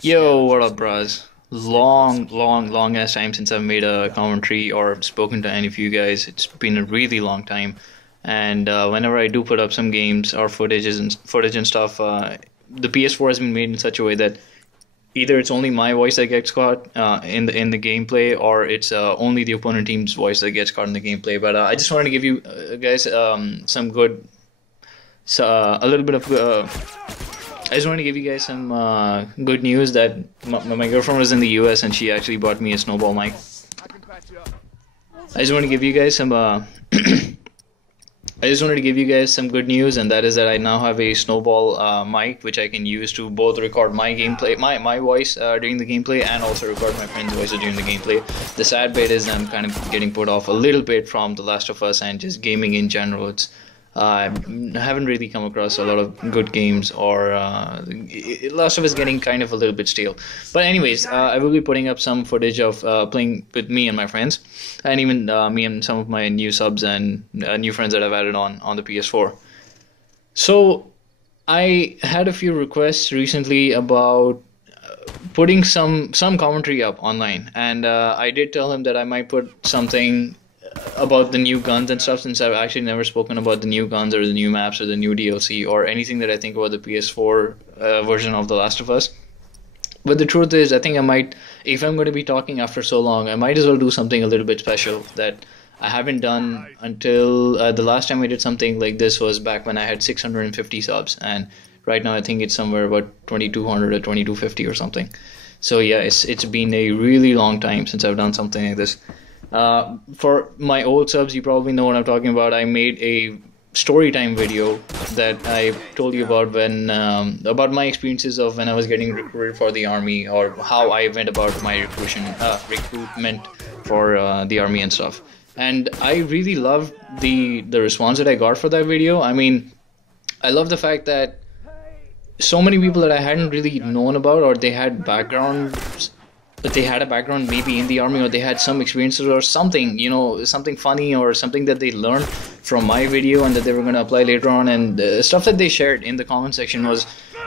Yo, what up, bros? Long ass time since I've made a commentary or spoken to any of you guys. It's been a really long time, and whenever I do put up some games or footage and stuff, the PS4 has been made in such a way that either it's only my voice that gets caught in the gameplay, or it's only the opponent team's voice that gets caught in the gameplay. But I just wanted to give you guys some good, a little bit of. I just wanted to give you guys some good news that my girlfriend was in the US and she actually bought me a snowball mic. I just want to give you guys some I just wanted to give you guys some good news, and that is that I now have a snowball mic which I can use to both record my gameplay, my voice during the gameplay, and also record my friend's voices during the gameplay. The sad bit is I'm kind of getting put off a little bit from The Last of Us and just gaming in general. It's I haven't really come across a lot of good games, or Last of Us getting kind of a little bit stale. But anyways, I will be putting up some footage of playing with me and my friends, and even me and some of my new subs and new friends that I've added on the PS4. So I had a few requests recently about putting some commentary up online, and I did tell him that I might put something about the new guns and stuff, since I've actually never spoken about the new guns or the new maps or the new DLC or anything that I think about the PS4 version of The Last of Us. But the truth is, I think I might, if I'm going to be talking after so long, I might as well do something a little bit special that I haven't done until the last time I did something like this was back when I had 650 subs, and right now I think it's somewhere about 2200 or 2250 or something. So yeah, it's been a really long time since I've done something like this. For my old subs, you probably know what I'm talking about. I made a story time video that I told you about when about my experiences of when I was getting recruited for the army, or how I went about my recruitment for the army and stuff. And I really loved the response that I got for that video. I mean, I love the fact that so many people that I hadn't really known about, or they had backgrounds, that they had a background maybe in the army, or they had some experiences or something, something funny or something that they learned from my video and that they were going to apply later on, and stuff that they shared in the comment section was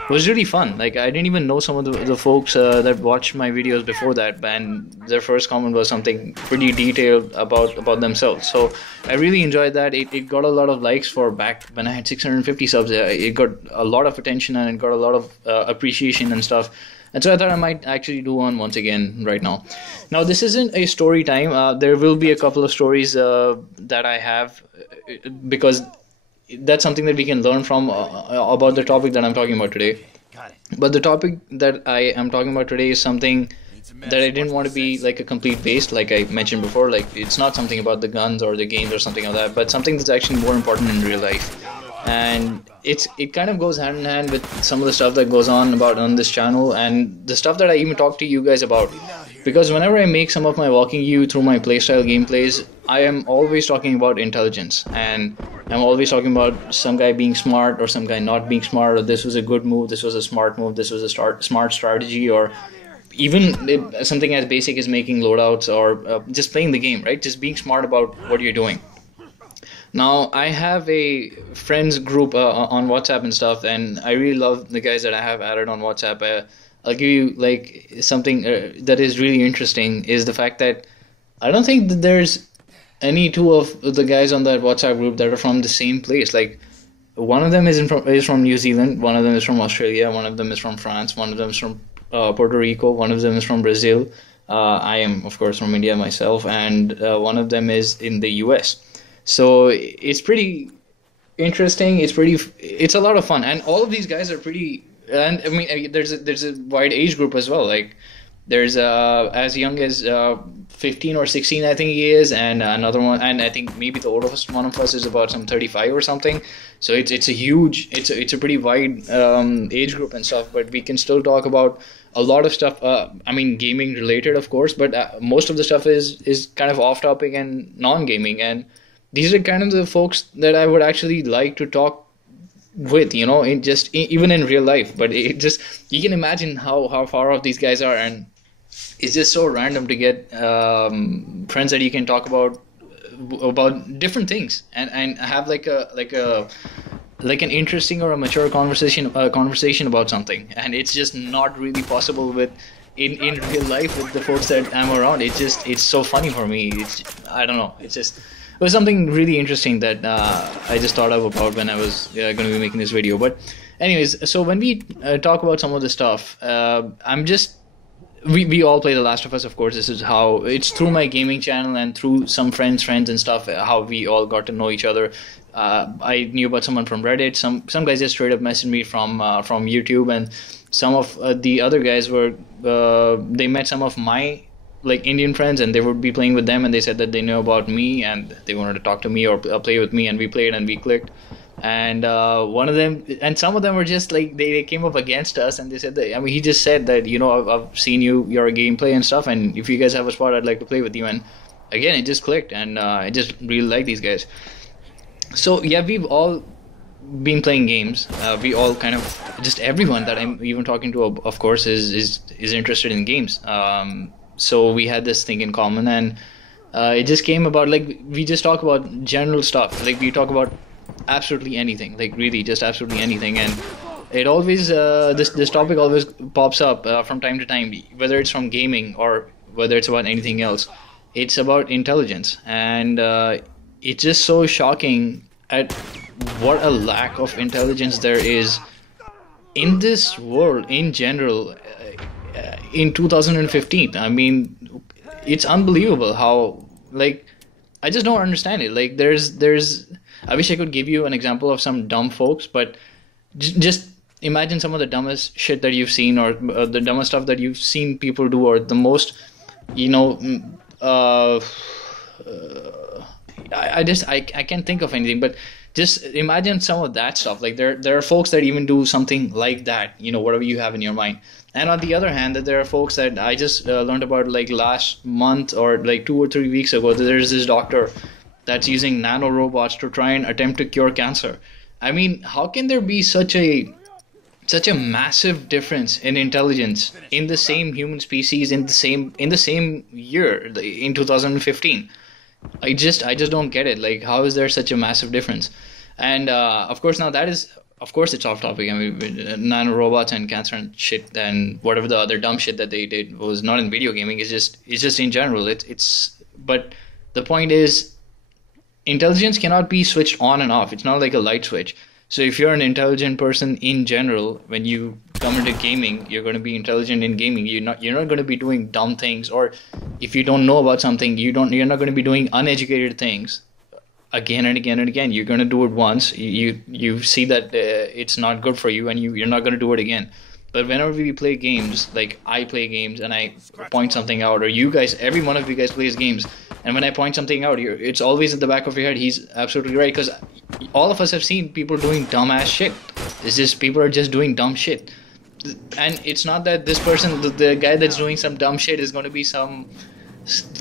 really fun. Like, I didn't even know some of the folks that watched my videos before that, and their first comment was something pretty detailed about themselves. So I really enjoyed that. It got a lot of likes for back when I had 650 subs. It got a lot of attention, and it got a lot of appreciation and stuff. And so I thought I might actually do one once again right now. Now, this isn't a story time. There will be a couple of stories that I have, because that's something that we can learn from about the topic that I'm talking about today. But the topic that I am talking about today is something that I didn't want to be like a complete waste, like I mentioned before. Like, it's not something about the guns or the games or something like that, but something that's actually more important in real life. And it kind of goes hand in hand with some of the stuff that goes on this channel, and the stuff that I even talk to you guys about. Because whenever I make some of my walking you through my playstyle gameplays, I am always talking about intelligence, and I'm always talking about some guy being smart or some guy not being smart, or this was a good move, this was a smart move, this was a smart strategy, or even something as basic as making loadouts, or just playing the game, right? Just being smart about what you're doing. Now, I have a friends group on WhatsApp and stuff, and I really love the guys that I have added on WhatsApp. I'll give you like something that is really interesting, is the fact that I don't think that there's any two of the guys on that WhatsApp group that are from the same place. Like, one of them is from New Zealand, one of them is from Australia, one of them is from France, one of them is from Puerto Rico, one of them is from Brazil. I am, of course, from India myself, and one of them is in the US. So it's pretty interesting. It's a lot of fun, and all of these guys are pretty. And I mean, there's a wide age group as well. Like, there's as young as 15 or 16, I think he is, and another one, and I think maybe the oldest one of us is about some 35 or something. So it's a huge, it's a pretty wide age group and stuff. But we can still talk about a lot of stuff. I mean, gaming related, of course, but most of the stuff is kind of off topic and non-gaming, and these are kind of the folks that I would actually like to talk with, even in real life. But it just, you can imagine how far off these guys are, and it's just so random to get friends that you can talk about different things, and have like a like an interesting or a mature conversation about something, and it's just not really possible with in real life with the folks that I'm around. It's so funny for me. I don't know. It was something really interesting that I just thought of about when I was going to be making this video. But anyways, so when we talk about some of the stuff, we all play The Last of Us, of course. This is how it's through my gaming channel and through some friends and stuff, how we all got to know each other. I knew about someone from Reddit. Some guys just straight up messaged me from YouTube, and some of the other guys were they met some of my like Indian friends, and they would be playing with them, and they said that they knew about me and they wanted to talk to me or play with me, and we played and we clicked. And one of them, and some of them were just like they came up against us, and they said that, I mean, he just said that, you know, I've seen your gameplay and stuff, and if you guys have a spot, I'd like to play with you. And again, it just clicked, and I just really like these guys. So yeah, we've all been playing games. We all kind of, just everyone that I'm even talking to, of course, is interested in games. So we had this thing in common, and it just came about, like, we just talk about general stuff. Like, we talk about absolutely anything, like really just absolutely anything. And it always this topic always pops up from time to time, whether it's from gaming or whether it's about anything else. It's about intelligence, and it's just so shocking at what a lack of intelligence there is in this world in general. In 2015, I mean, it's unbelievable how, like, I just don't understand it. Like, I wish I could give you an example of some dumb folks, but just imagine some of the dumbest shit that you've seen, or the dumbest stuff that you've seen people do, or the most, you know, I can't think of anything, but just imagine some of that stuff. Like, there are folks that even do something like that, you know, whatever you have in your mind. And on the other hand, that there are folks that I just learned about, like, last month or like 2 or 3 weeks ago, that there's this doctor that's using nanorobots to try and attempt to cure cancer. I mean, how can there be such a massive difference in intelligence in the same human species in the same year, in 2015? I just don't get it. Like, how is there such a massive difference? And of course, now that is, of course, it's off topic. I mean, nanorobots and cancer and shit and whatever the other dumb shit that they did was not in video gaming. It's just in general. But the point is, intelligence cannot be switched on and off. It's not like a light switch. So if you're an intelligent person in general, when you come into gaming, you're going to be intelligent in gaming. You're not going to be doing dumb things, or if you don't know about something, you're not going to be doing uneducated things again and again and again. You're going to do it once. You see that it's not good for you, and you're not going to do it again. But whenever we play games, like I play games and I point something out, or you guys, every one of you guys plays games, and when I point something out, it's always in the back of your head. He's absolutely right, because all of us have seen people doing dumbass shit. It's just people are just doing dumb shit, and it's not that this person, the guy that's doing some dumb shit, is going to be some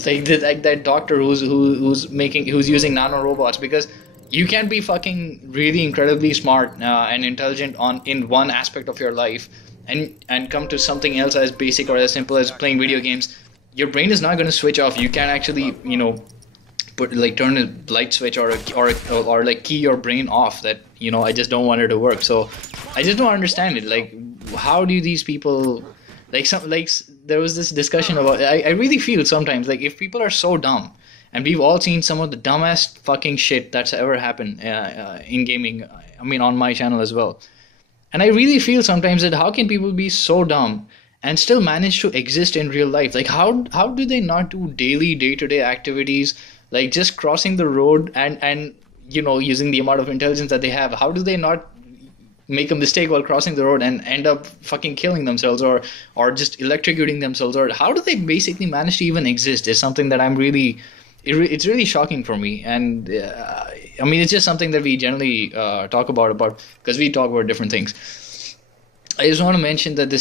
like that doctor who's using nanorobots, because you can be fucking really incredibly smart and intelligent in one aspect of your life, and come to something else as basic or as simple as playing video games. Your brain is not going to switch off. You can't actually, you know, turn a light switch or like key your brain off, that, you know, I just don't want it to work. So I just don't understand it. Like, how do these people, there was this discussion about, I really feel sometimes, like, if people are so dumb, and we've all seen some of the dumbest fucking shit that's ever happened in gaming, I mean, on my channel as well. And I really feel sometimes that how can people be so dumb and still manage to exist in real life? Like, how do they not do daily, day-to-day activities, like just crossing the road and you know, using the amount of intelligence that they have? How do they not make a mistake while crossing the road and end up fucking killing themselves, or just electrocuting themselves? Or how do they basically manage to even exist is something that it's really shocking for me. And I mean, it's just something that we generally talk about because we talk about different things. I just want to mention that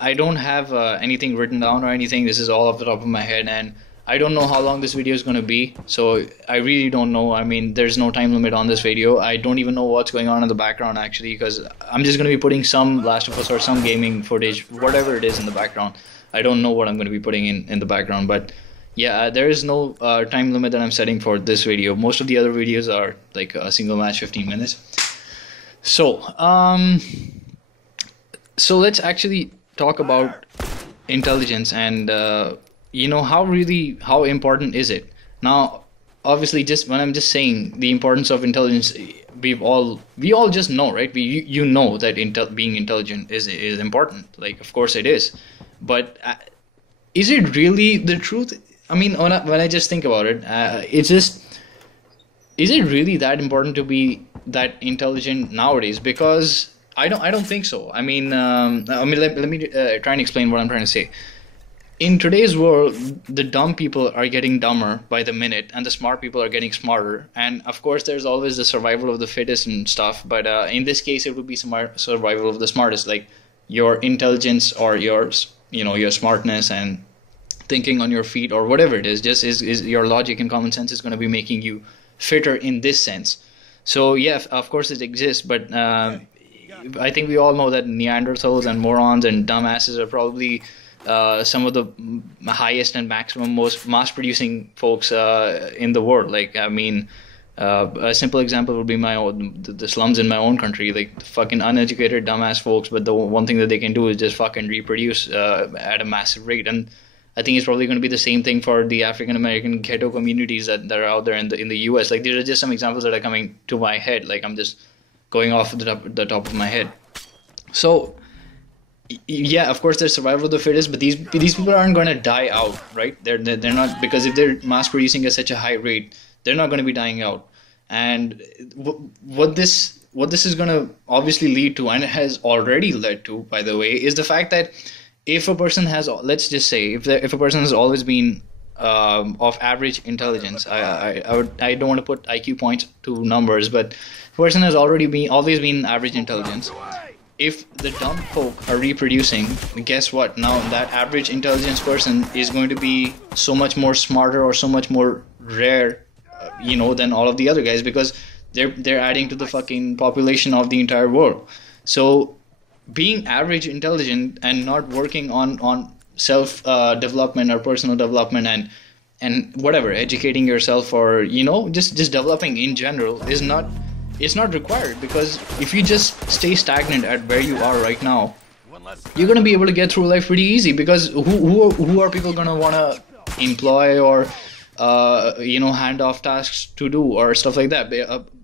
I don't have anything written down or anything. This is all off the top of my head, and I don't know how long this video is going to be, so I really don't know. I mean, there's no time limit on this video. I don't even know what's going on in the background, actually, because I'm just going to be putting some Last of Us or some gaming footage, whatever it is, in the background. I don't know what I'm going to be putting in the background, but yeah, there is no time limit that I'm setting for this video. Most of the other videos are like a single match, 15 minutes. So, so let's actually talk about intelligence and how important is it now. Obviously, just when I'm just saying the importance of intelligence, we all just know, right? You know that being intelligent is important, like of course it is. But is it really the truth? I mean, when I just think about it, it's just, is it really that important to be that intelligent nowadays? Because I don't think so. Let me try and explain what I'm trying to say. In today's world, the dumb people are getting dumber by the minute, and the smart people are getting smarter. And of course, there's always the survival of the fittest and stuff. But in this case, it would be survival of the smartest. Like your intelligence or your smartness and thinking on your feet or whatever it is, just is your logic and common sense is going to be making you fitter in this sense. So yeah, of course it exists, but I think we all know that Neanderthals and morons and dumbasses are probably some of the highest and maximum most mass producing folks in the world. Like, I mean, a simple example would be the slums in my own country, like fucking uneducated dumbass folks, but the one thing that they can do is just fucking reproduce at a massive rate. And I think it's probably going to be the same thing for the African American ghetto communities that are out there in the US. Like, these are just some examples that are coming to my head. Like, I'm just going off the top of my head. So yeah, of course there's survival of the fittest, but these people aren't going to die out, right? They're not, because if they're mass producing at such a high rate, they're not going to be dying out. And what this is going to obviously lead to, and it has already led to, by the way, is the fact that if a person has, let's just say, if a person has always been of average intelligence, I don't want to put IQ points to numbers, but if a person has always been average intelligence. If the dumb folk are reproducing, guess what? Now that average intelligence person is going to be so much more smarter or so much more rare, than all of the other guys, because they're adding to the fucking population of the entire world. So being average intelligent and not working on self development or personal development and whatever, educating yourself, or just developing in general, it's not required. Because if you just stay stagnant at where you are right now, you're going to be able to get through life pretty easy. Because who are people going to want to employ or hand off tasks to do or stuff like that?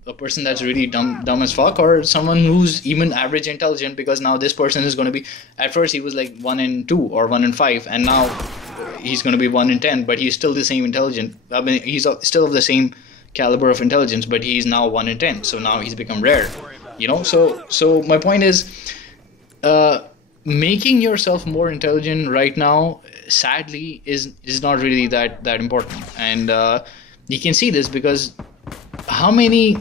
A person that's really dumb as fuck, or someone who's even average intelligent, because now this person is going to be, at first he was like 1 in 2 or 1 in 5, and now he's going to be 1 in 10, but he's still the same intelligent. I mean, he's still of the same caliber of intelligence, but he's now 1 in 10, so now he's become rare. So my point is, making yourself more intelligent right now, sadly, is not really that important. And you can see this because how many,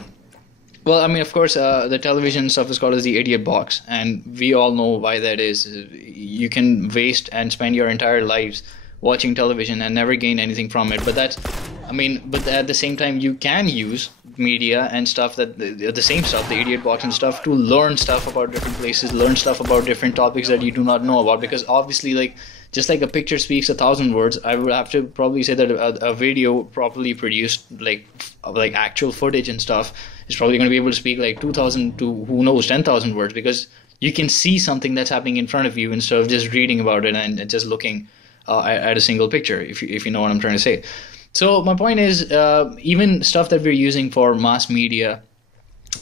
well, I mean, of course, the television stuff is called as the idiot box, and we all know why that is. You can waste and spend your entire lives watching television and never gain anything from it. But but at the same time, you can use media and stuff, the same stuff, the idiot box and stuff, to learn stuff about different places, learn stuff about different topics that you do not know about. Because obviously, like, just like a picture speaks 1,000 words, I would have to probably say that a video properly produced, like actual footage and stuff, is probably going to be able to speak like 2,000 to, who knows, 10,000 words, because you can see something that's happening in front of you instead of just reading about it and just looking at a single picture, if you know what I'm trying to say. So my point is, even stuff that we're using for mass media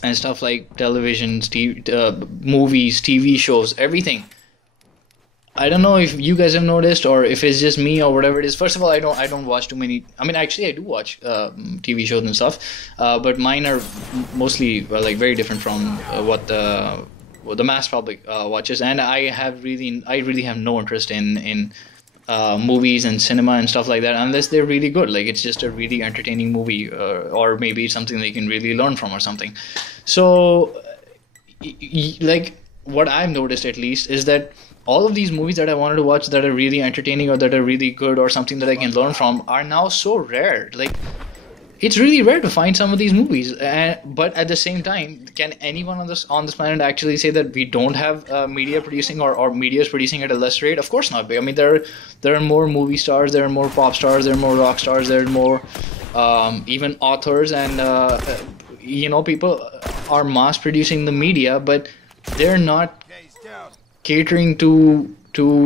and stuff like televisions, movies, TV shows, everything. I don't know if you guys have noticed, or if it's just me or whatever it is. First of all, I don't watch too many. I mean, actually, I do watch TV shows and stuff, but mine are mostly like very different from what the mass public watches. And I really have no interest in movies and cinema and stuff like that, unless they're really good. Like, it's just a really entertaining movie, or maybe something they can really learn from or something. So, like, what I've noticed at least is that all of these movies that I wanted to watch that are really entertaining or that are really good or something that I can learn from are now so rare. Like, it's really rare to find some of these movies. But at the same time, can anyone on this planet actually say that we don't have media producing, or media is producing at a less rate? Of course not. I mean, there are more movie stars, there are more pop stars, there are more rock stars, there are more even authors, and people are mass producing the media, but they're not catering to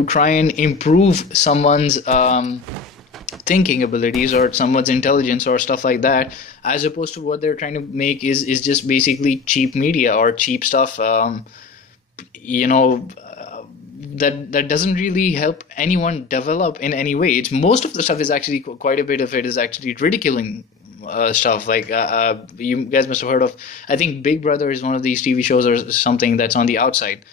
try and improve someone's thinking abilities or someone's intelligence or stuff like that, as opposed to what they're trying to make is just basically cheap media or cheap stuff, that doesn't really help anyone develop in any way. It's most of the stuff is actually quite a bit of it is actually ridiculing stuff. Like you guys must have heard of, I think Big Brother is one of these TV shows or something that's on the outside.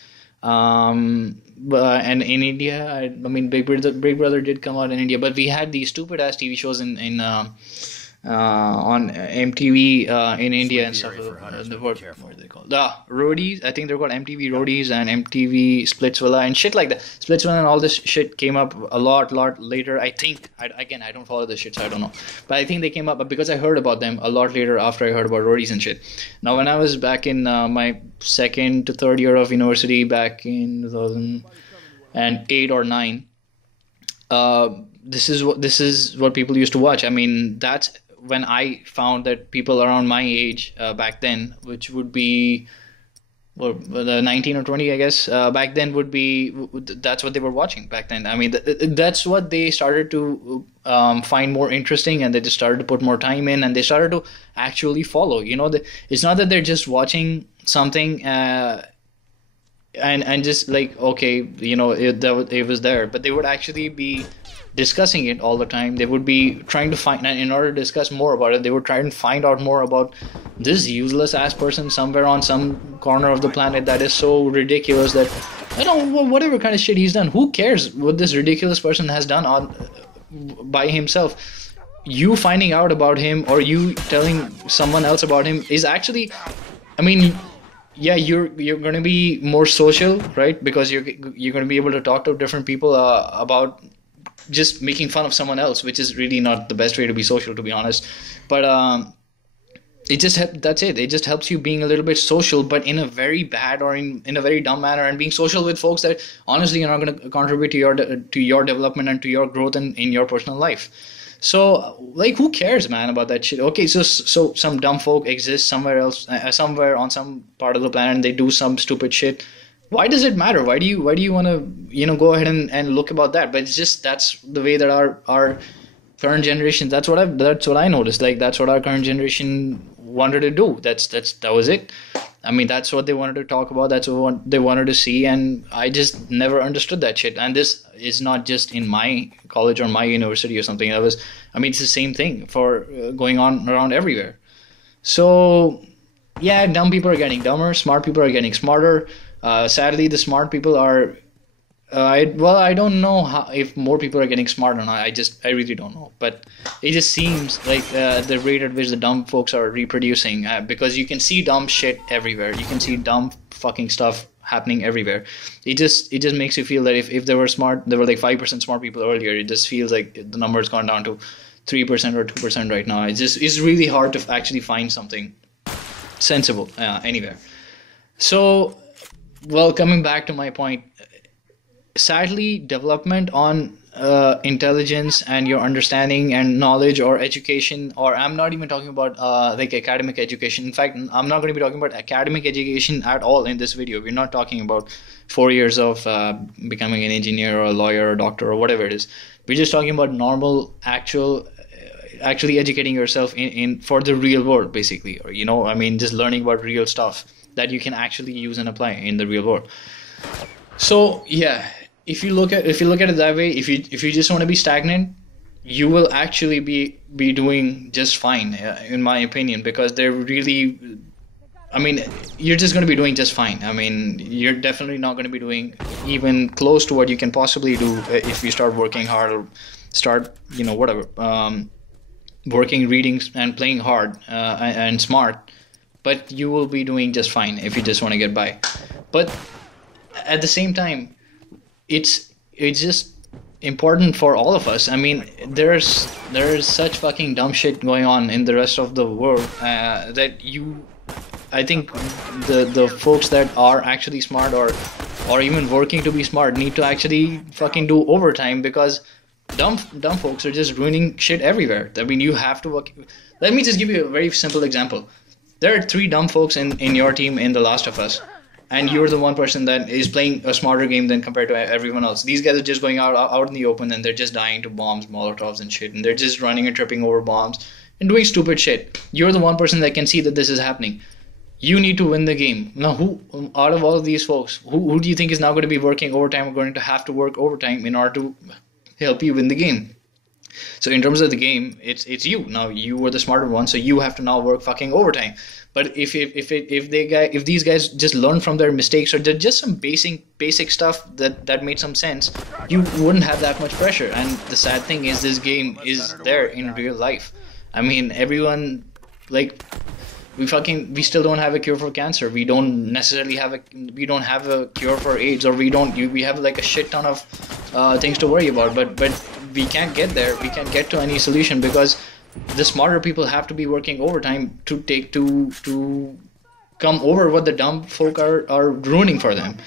And in India, I mean, Big Brother did come out in India, but we had these stupid ass TV shows in on MTV in India and stuff. What are they called? Roadies. I think they're called MTV Roadies and MTV Splitsvilla and shit like that. Splitsvilla and all this shit came up a lot later. I think. I don't follow this shit, so I don't know. But I think they came up because I heard about them a lot later after I heard about Roadies and shit. Now, when I was back in my second to third year of university back in 2008 or 9, this is what people used to watch. I mean, that's when I found that people around my age back then, which would be 19 or 20, I guess, back then that's what they were watching back then. I mean, that's what they started to find more interesting, and they just started to put more time in, and they started to actually follow. It's not that they're just watching something and just like, okay, it was there, but they would actually be discussing it all the time. They would be trying to find, and in order to discuss more about it, they would try and find out more about this useless ass person somewhere on some corner of the planet that is so ridiculous that, whatever kind of shit he's done, who cares what this ridiculous person has done by himself. You finding out about him or you telling someone else about him is actually, I mean, yeah, you're going to be more social, right? Because you're going to be able to talk to different people about just making fun of someone else, which is really not the best way to be social, to be honest. But that's it. It just helps you being a little bit social, but in a very bad or in a very dumb manner, and being social with folks that honestly are not going to contribute to your development and to your growth in your personal life. So, like, who cares, man, about that shit? Okay, so some dumb folk exist somewhere else, somewhere on some part of the planet, and they do some stupid shit. Why does it matter? Why do you want to go ahead and look about that? But it's just, that's the way that our current generation. That's what I noticed. Like, that's what our current generation wanted to do. That was it. I mean, that's what they wanted to talk about. That's what they wanted to see, and I just never understood that shit. And this is not just in my college or my university or something. It's the same thing for going on around everywhere. So, yeah, dumb people are getting dumber. Smart people are getting smarter. Sadly, the smart people are. I don't know if more people are getting smart or not. I really don't know. But it just seems like the rate at which the dumb folks are reproducing, because you can see dumb shit everywhere. You can see dumb fucking stuff happening everywhere. It just makes you feel that if there were like 5% smart people earlier, it just feels like the number has gone down to 3% or 2% right now. It's really hard to actually find something sensible anywhere. So, well, coming back to my point, sadly, development on intelligence and your understanding and knowledge or education, or I'm not even talking about like academic education. In fact, I'm not going to be talking about academic education at all in this video. We're not talking about 4 years of becoming an engineer or a lawyer or a doctor or whatever it is. We're just talking about normal, actually educating yourself in for the real world, basically, or just learning about real stuff that you can actually use and apply in the real world. So yeah, if you look at it that way, if you just want to be stagnant, you will actually be doing just fine, in my opinion, because they're really, you're just going to be doing just fine. You're definitely not going to be doing even close to what you can possibly do if you start working hard or start working, reading and playing hard and smart. But you will be doing just fine if you just want to get by. But at the same time, it's just important for all of us. There's such fucking dumb shit going on in the rest of the world that I think the folks that are actually smart or even working to be smart need to actually fucking do overtime, because dumb folks are just ruining shit everywhere. You have to work. Let me just give you a very simple example. there are three dumb folks in your team in The Last of Us, and you're the one person that is playing a smarter game than compared to everyone else. These guys are just going out in the open, and they're just dying to bombs, molotovs, and shit, and they're just running and tripping over bombs and doing stupid shit. You're the one person that can see that this is happening. You need to win the game. Now, who out of all of these folks, who do you think is now going to be working overtime or going to have to work overtime in order to help you win the game? So in terms of the game, it's you. Now you were the smarter one, so you have to now work fucking overtime. But if these guys just learn from their mistakes, or just some basic stuff that made some sense, you wouldn't have that much pressure. And the sad thing is, this game is there in real life. I mean, everyone, like, we still don't have a cure for cancer. We don't necessarily have a cure for AIDS, or we have like a shit ton of things to worry about. But we can't get there. We can't get to any solution because the smarter people have to be working overtime to come over what the dumb folk are ruining for them.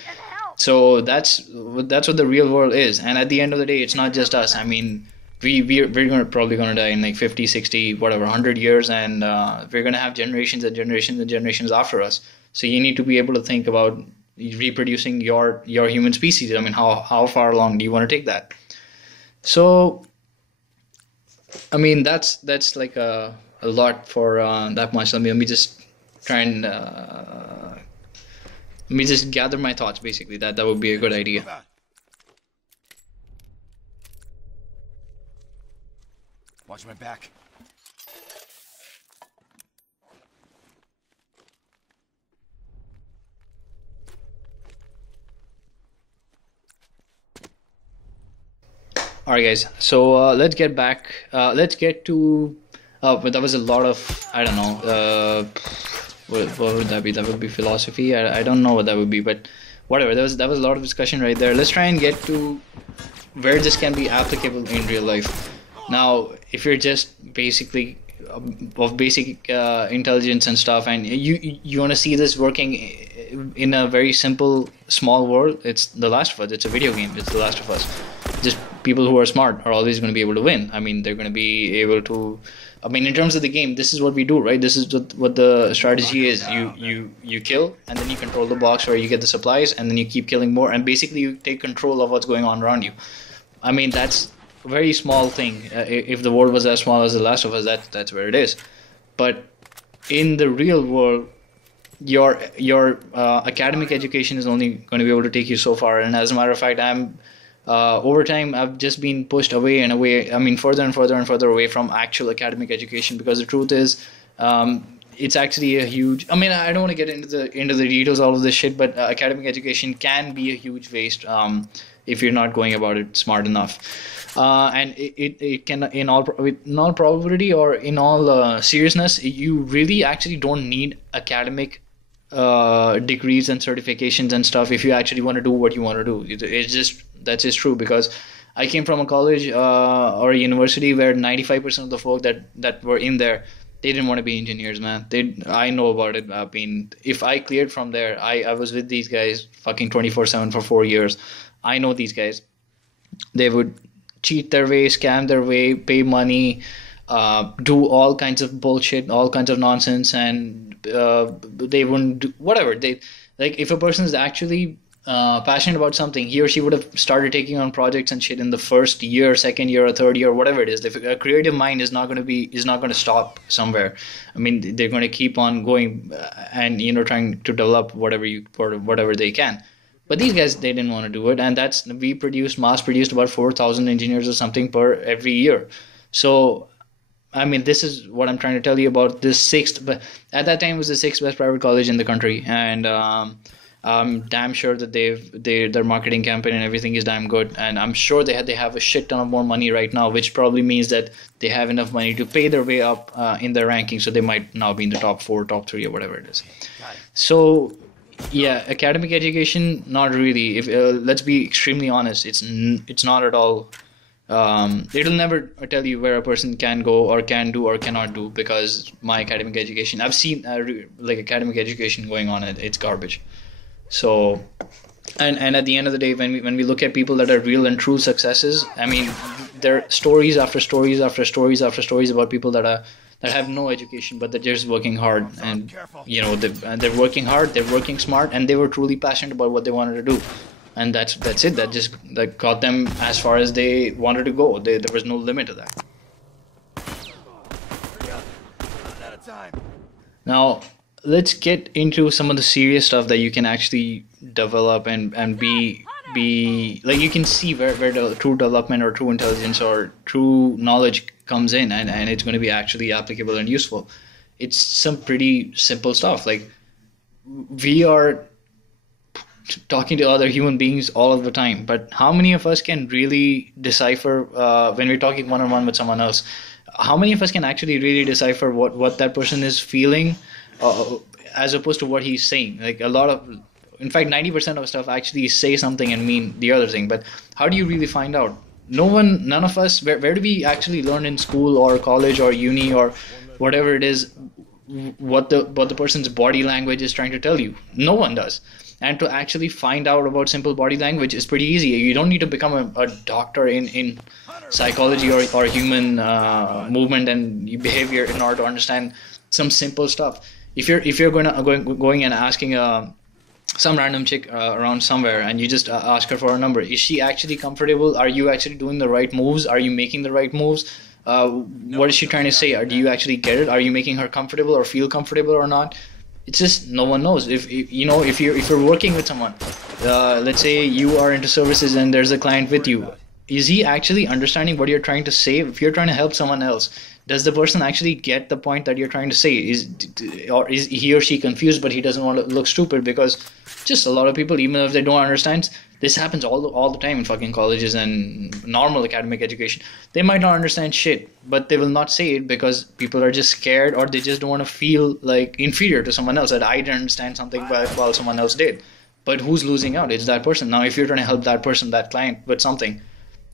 So that's what the real world is. And at the end of the day, it's not just us. I mean, we're probably gonna die in like 50, 60, whatever, 100 years, and we're gonna have generations and generations and generations after us. So you need to be able to think about reproducing your human species. I mean, how far along do you want to take that? So, I mean, that's like a lot for that much. Let me just try and let me just gather my thoughts. Basically, that would be a good idea. Watch my back. Alright guys, so let's get back, let's get to, but that was a lot of, I don't know, what would that be? That would be philosophy. I don't know what that would be, but whatever, that was a lot of discussion right there. Let's try and get to where this can be applicable in real life. Now, if you're just basically of basic intelligence and stuff, and you want to see this working in a very simple, small world, it's The Last of Us. It's a video game. It's The Last of Us. Just people who are smart are always going to be able to win. I mean, they're going to be able to. I mean, in terms of the game, this is what we do, right? This is what the strategy is. You kill, and then you control the box where you get the supplies, and then you keep killing more, and basically you take control of what's going on around you. I mean, that's a very small thing. If the world was as small as The Last of Us, that's where it is. But in the real world, your academic education is only going to be able to take you so far. And as a matter of fact, over time, I've just been pushed away and away. I mean, further and further and further away from actual academic education, because the truth is, it's actually a huge. I mean, I don't want to get into the details of all of this shit, but academic education can be a huge waste if you're not going about it smart enough. And it can, in all probability or in all seriousness, you really actually don't need academic degrees and certifications and stuff if you actually want to do what you want to do. That's just true, because I came from a college or a university where 95% of the folk that were in there, they didn't want to be engineers, man. I know about it. I mean, if I cleared from there, I was with these guys fucking 24/7 for 4 years. I know these guys. They would cheat their way, scam their way, pay money, do all kinds of bullshit, all kinds of nonsense, and they wouldn't do whatever. Like, if a person is actually passionate about something, he or she would have started taking on projects and shit in the first year, second year, or third year, or whatever it is. A creative mind is not going to stop somewhere. I mean, they're going to keep on going and trying to develop whatever they can. But these guys, they didn't want to do it, and we mass produced about 4,000 engineers or something per every year. So, I mean, this is what I'm trying to tell you about this sixth. But at that time, it was the sixth best private college in the country, and I'm damn sure that their marketing campaign and everything is damn good, and I'm sure they have a shit ton of more money right now, which probably means that they have enough money to pay their way up in their ranking, so they might now be in the top 4, top 3, or whatever it is. So. Yeah, academic education, not really. If let's be extremely honest, it's not at all. It'll never tell you where a person can go or can do or cannot do, because my academic education, I've seen like academic education going on, it's garbage. So, and at the end of the day, when we look at people that are real and true successes, I mean, there are stories after stories after stories after stories about people that that have no education, but they're just working hard, and they're working hard, they're working smart, and they were truly passionate about what they wanted to do, and that's it. That got them as far as they wanted to go. There was no limit to that. Now, let's get into some of the serious stuff that you can actually develop and be like, you can see where the true development or true intelligence or true knowledge comes in, and it's going to be actually applicable and useful. It's some pretty simple stuff. Like, we are talking to other human beings all of the time, but how many of us can really decipher when we're talking one-on-one with someone else? How many of us can actually really decipher what that person is feeling, as opposed to what he's saying? Like, in fact, 90% of stuff actually say something and mean the other thing. But how do you really find out? None of us. Where do we actually learn in school or college or uni or whatever it is, what the person's body language is trying to tell you? No one does. And to actually find out about simple body language is pretty easy. You don't need to become a doctor in psychology or human movement and behavior in order to understand some simple stuff. If you're going and asking some random chick around somewhere, and you just ask her for a number, is she actually comfortable? Are you actually doing the right moves? Are you making the right moves? What is she trying to say? Or do you actually get it? Are you making her comfortable or feel comfortable or not? It's just, no one knows. If you're working with someone, let's say you are into services and there's a client with you, is he actually understanding what you're trying to say? If you're trying to help someone else, does the person actually get the point that you're trying to say? Or is he or she confused, but he doesn't want to look stupid? Because just a lot of people, even if they don't understand, this happens all the time in fucking colleges and normal academic education. They might not understand shit, but they will not say it because people are just scared, or they just don't want to feel like inferior to someone else, that I didn't understand something while someone else did. But who's losing out? It's that person. Now, if you're trying to help that person, that client, with something,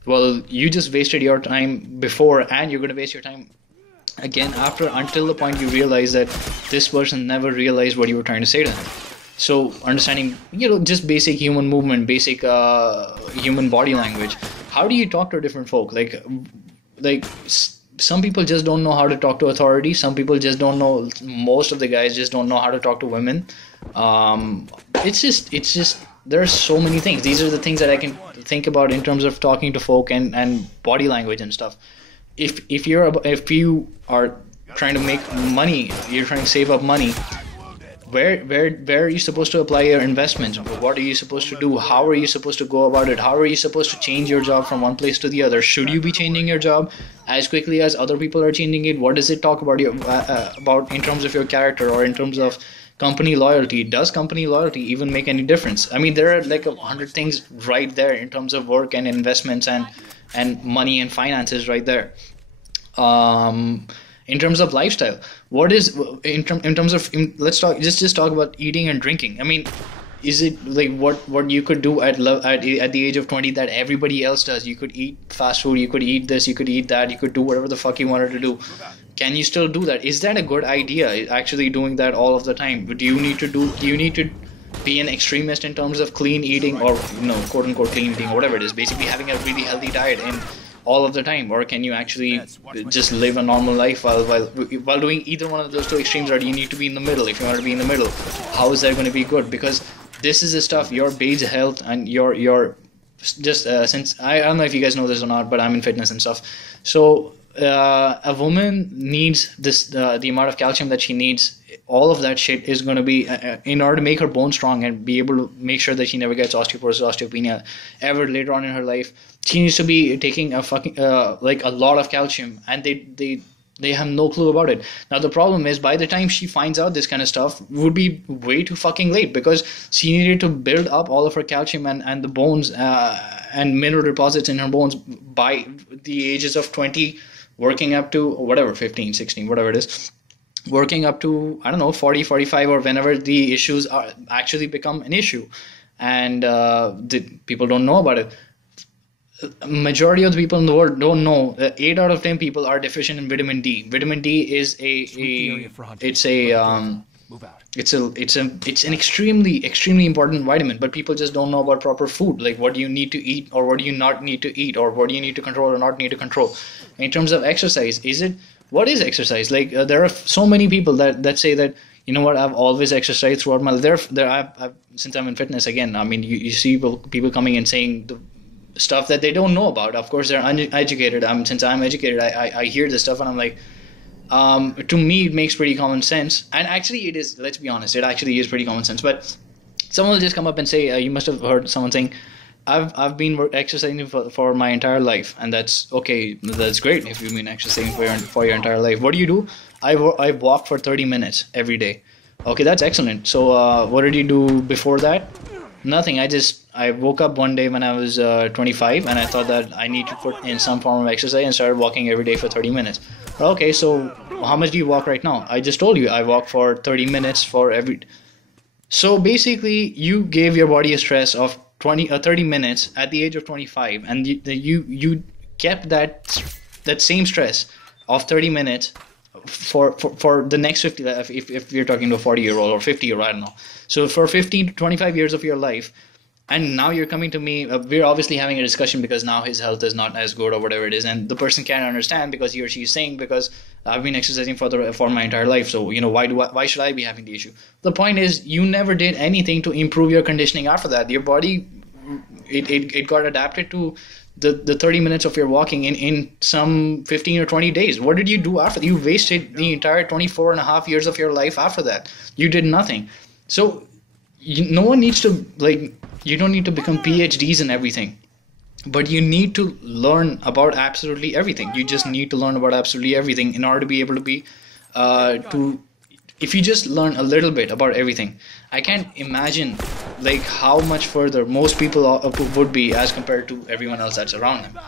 well, you just wasted your time before, and you're going to waste your time again after, until the point you realize that this person never realized what you were trying to say to him. So understanding, just basic human movement, basic human body language. How do you talk to different folk? Like some people just don't know how to talk to authority. Some people just don't know. Most of the guys just don't know how to talk to women. It's just there are so many things. These are the things that I can think about in terms of talking to folk and body language and stuff. If you are trying to make money, you're trying to save up money, where are you supposed to apply your investments? What are you supposed to do? How are you supposed to go about it? How are you supposed to change your job from one place to the other? Should you be changing your job as quickly as other people are changing it? What does it talk about about in terms of your character, or in terms of company loyalty? Does company loyalty even make any difference? I mean, there are like 100 things right there in terms of work and investments and money and finances right there. In terms of lifestyle, what is let's talk about eating and drinking. I mean, is it like what you could do at the age of 20 that everybody else does? You could eat fast food, you could eat this, you could eat that, you could do whatever the fuck you wanted to do. Can you still do that? Is that a good idea, actually doing that all of the time? Do you need to be an extremist in terms of clean eating, or quote unquote clean eating, or whatever it is, basically having a really healthy diet and all of the time? Or can you actually just live a normal life while doing either one of those two extremes? Or do you need to be in the middle? If you want to be in the middle, how is that going to be good? Because this is the stuff, your base health and your just since I don't know if you guys know this or not, but I'm in fitness and stuff. So a woman needs this the amount of calcium that she needs. All of that shit is going to be in order to make her bone strong and be able to make sure that she never gets osteoporosis, osteopenia ever later on in her life. She needs to be taking a fucking like a lot of calcium, and they have no clue about it. Now the problem is, by the time she finds out this kind of stuff, would be way too fucking late, because she needed to build up all of her calcium and the bones and mineral deposits in her bones by the ages of 20, working up to whatever, 15, 16, whatever it is, working up to, I don't know, 40, 45, or whenever the issues actually become an issue. And people don't know about it. Majority of the people in the world don't know. 8 out of 10 people are deficient in vitamin D. Vitamin D is it's an extremely important vitamin, but people just don't know about proper food, like what do you need to eat or what do you not need to eat, or what do you need to control or not need to control. In terms of exercise, is it what is exercise? Like there are so many people that say that, you know what, I've always exercised throughout my life. I've since I'm in fitness again. I mean, you see people coming and saying the stuff that they don't know about. Of course, they're uneducated. Since I'm educated, I hear this stuff and I'm like, to me, it makes pretty common sense. And actually, it is. Let's be honest, it actually is pretty common sense. But someone will just come up and say, you must have heard someone saying, I've been exercising for my entire life, and that's okay. That's great if you've been exercising for your entire life. What do you do? I walk for 30 minutes every day. Okay, that's excellent. So what did you do before that? Nothing. I woke up one day when I was 25, and I thought that I need to put in some form of exercise and started walking every day for 30 minutes. Okay, so how much do you walk right now? I just told you I walk for 30 minutes for every. So basically, you gave your body a stress of 30 minutes at the age of 25, and you kept that same stress of 30 minutes for the next 50, if you're talking to a 40-year-old or 50-year-old, I don't know. So for 15 to 25 years of your life, and now you're coming to me, we're obviously having a discussion because now his health is not as good or whatever it is, and the person can't understand because he or she is saying, because I've been exercising for my entire life, so you know, why should I be having the issue? The point is, you never did anything to improve your conditioning after that. Your body, it got adapted to the 30 minutes of your walking in some 15 or 20 days. What did you do after that? You wasted the entire 24 and a half years of your life after that. You did nothing. So no one needs to, like, you don't need to become PhDs in everything, but you need to learn about absolutely everything. You just need to learn about absolutely everything in order to be able to be if you just learn a little bit about everything, I can't imagine like how much further most people would be as compared to everyone else that's around them.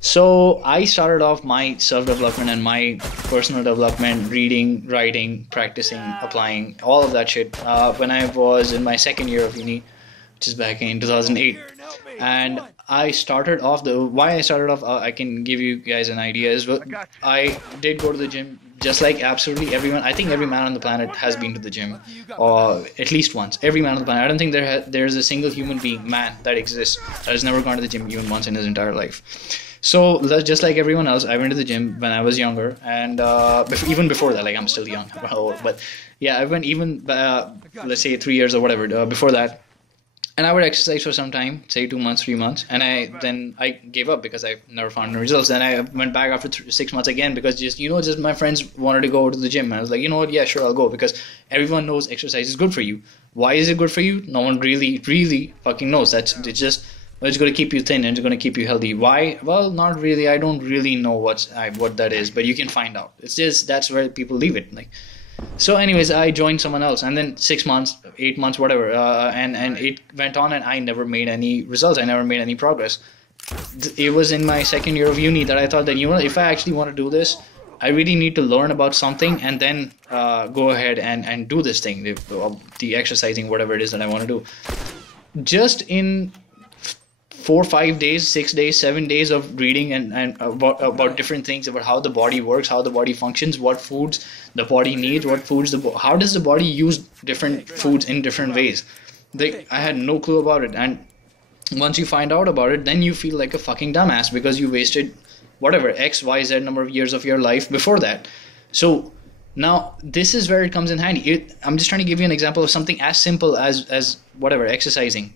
So I started off my self-development and my personal development, reading, writing, practicing, applying, all of that shit when I was in my second year of uni, which is back in 2008. And I started off, I can give you guys an idea, is I did go to the gym just like absolutely everyone. I think every man on the planet has been to the gym, or at least once. Every man on the planet. I don't think there's a single human being, man, that exists that has never gone to the gym even once in his entire life. So just like everyone else, I went to the gym when I was younger, and even before that, like I'm still young, but yeah, I went even let's say 3 years or whatever before that. And I would exercise for some time, say 2 months, 3 months, and I gave up because I never found any results. Then I went back after 6 months again because just my friends wanted to go to the gym. And I was like, you know what, yeah, sure, I'll go, because everyone knows exercise is good for you. Why is it good for you? No one really fucking knows. It's going to keep you thin and it's going to keep you healthy. Why? Well, not really. I don't really know what that is, but you can find out. It's just that's where people leave it. Like. So anyways, I joined someone else, and then 6 months, 8 months, whatever, and it went on, and I never made any results. I never made any progress. It was in my second year of uni that I thought that, you know, if I actually want to do this, I really need to learn about something and then go ahead and do this thing, the exercising, whatever it is that I want to do. Just in 4, 5 days, 6 days, 7 days of reading and about different things, about how the body works, how the body functions, what foods the body needs, how does the body use different foods in different ways. I had no clue about it, and once you find out about it, then you feel like a fucking dumbass because you wasted whatever X, Y, Z number of years of your life before that. So now this is where it comes in handy. I'm just trying to give you an example of something as simple as whatever, exercising,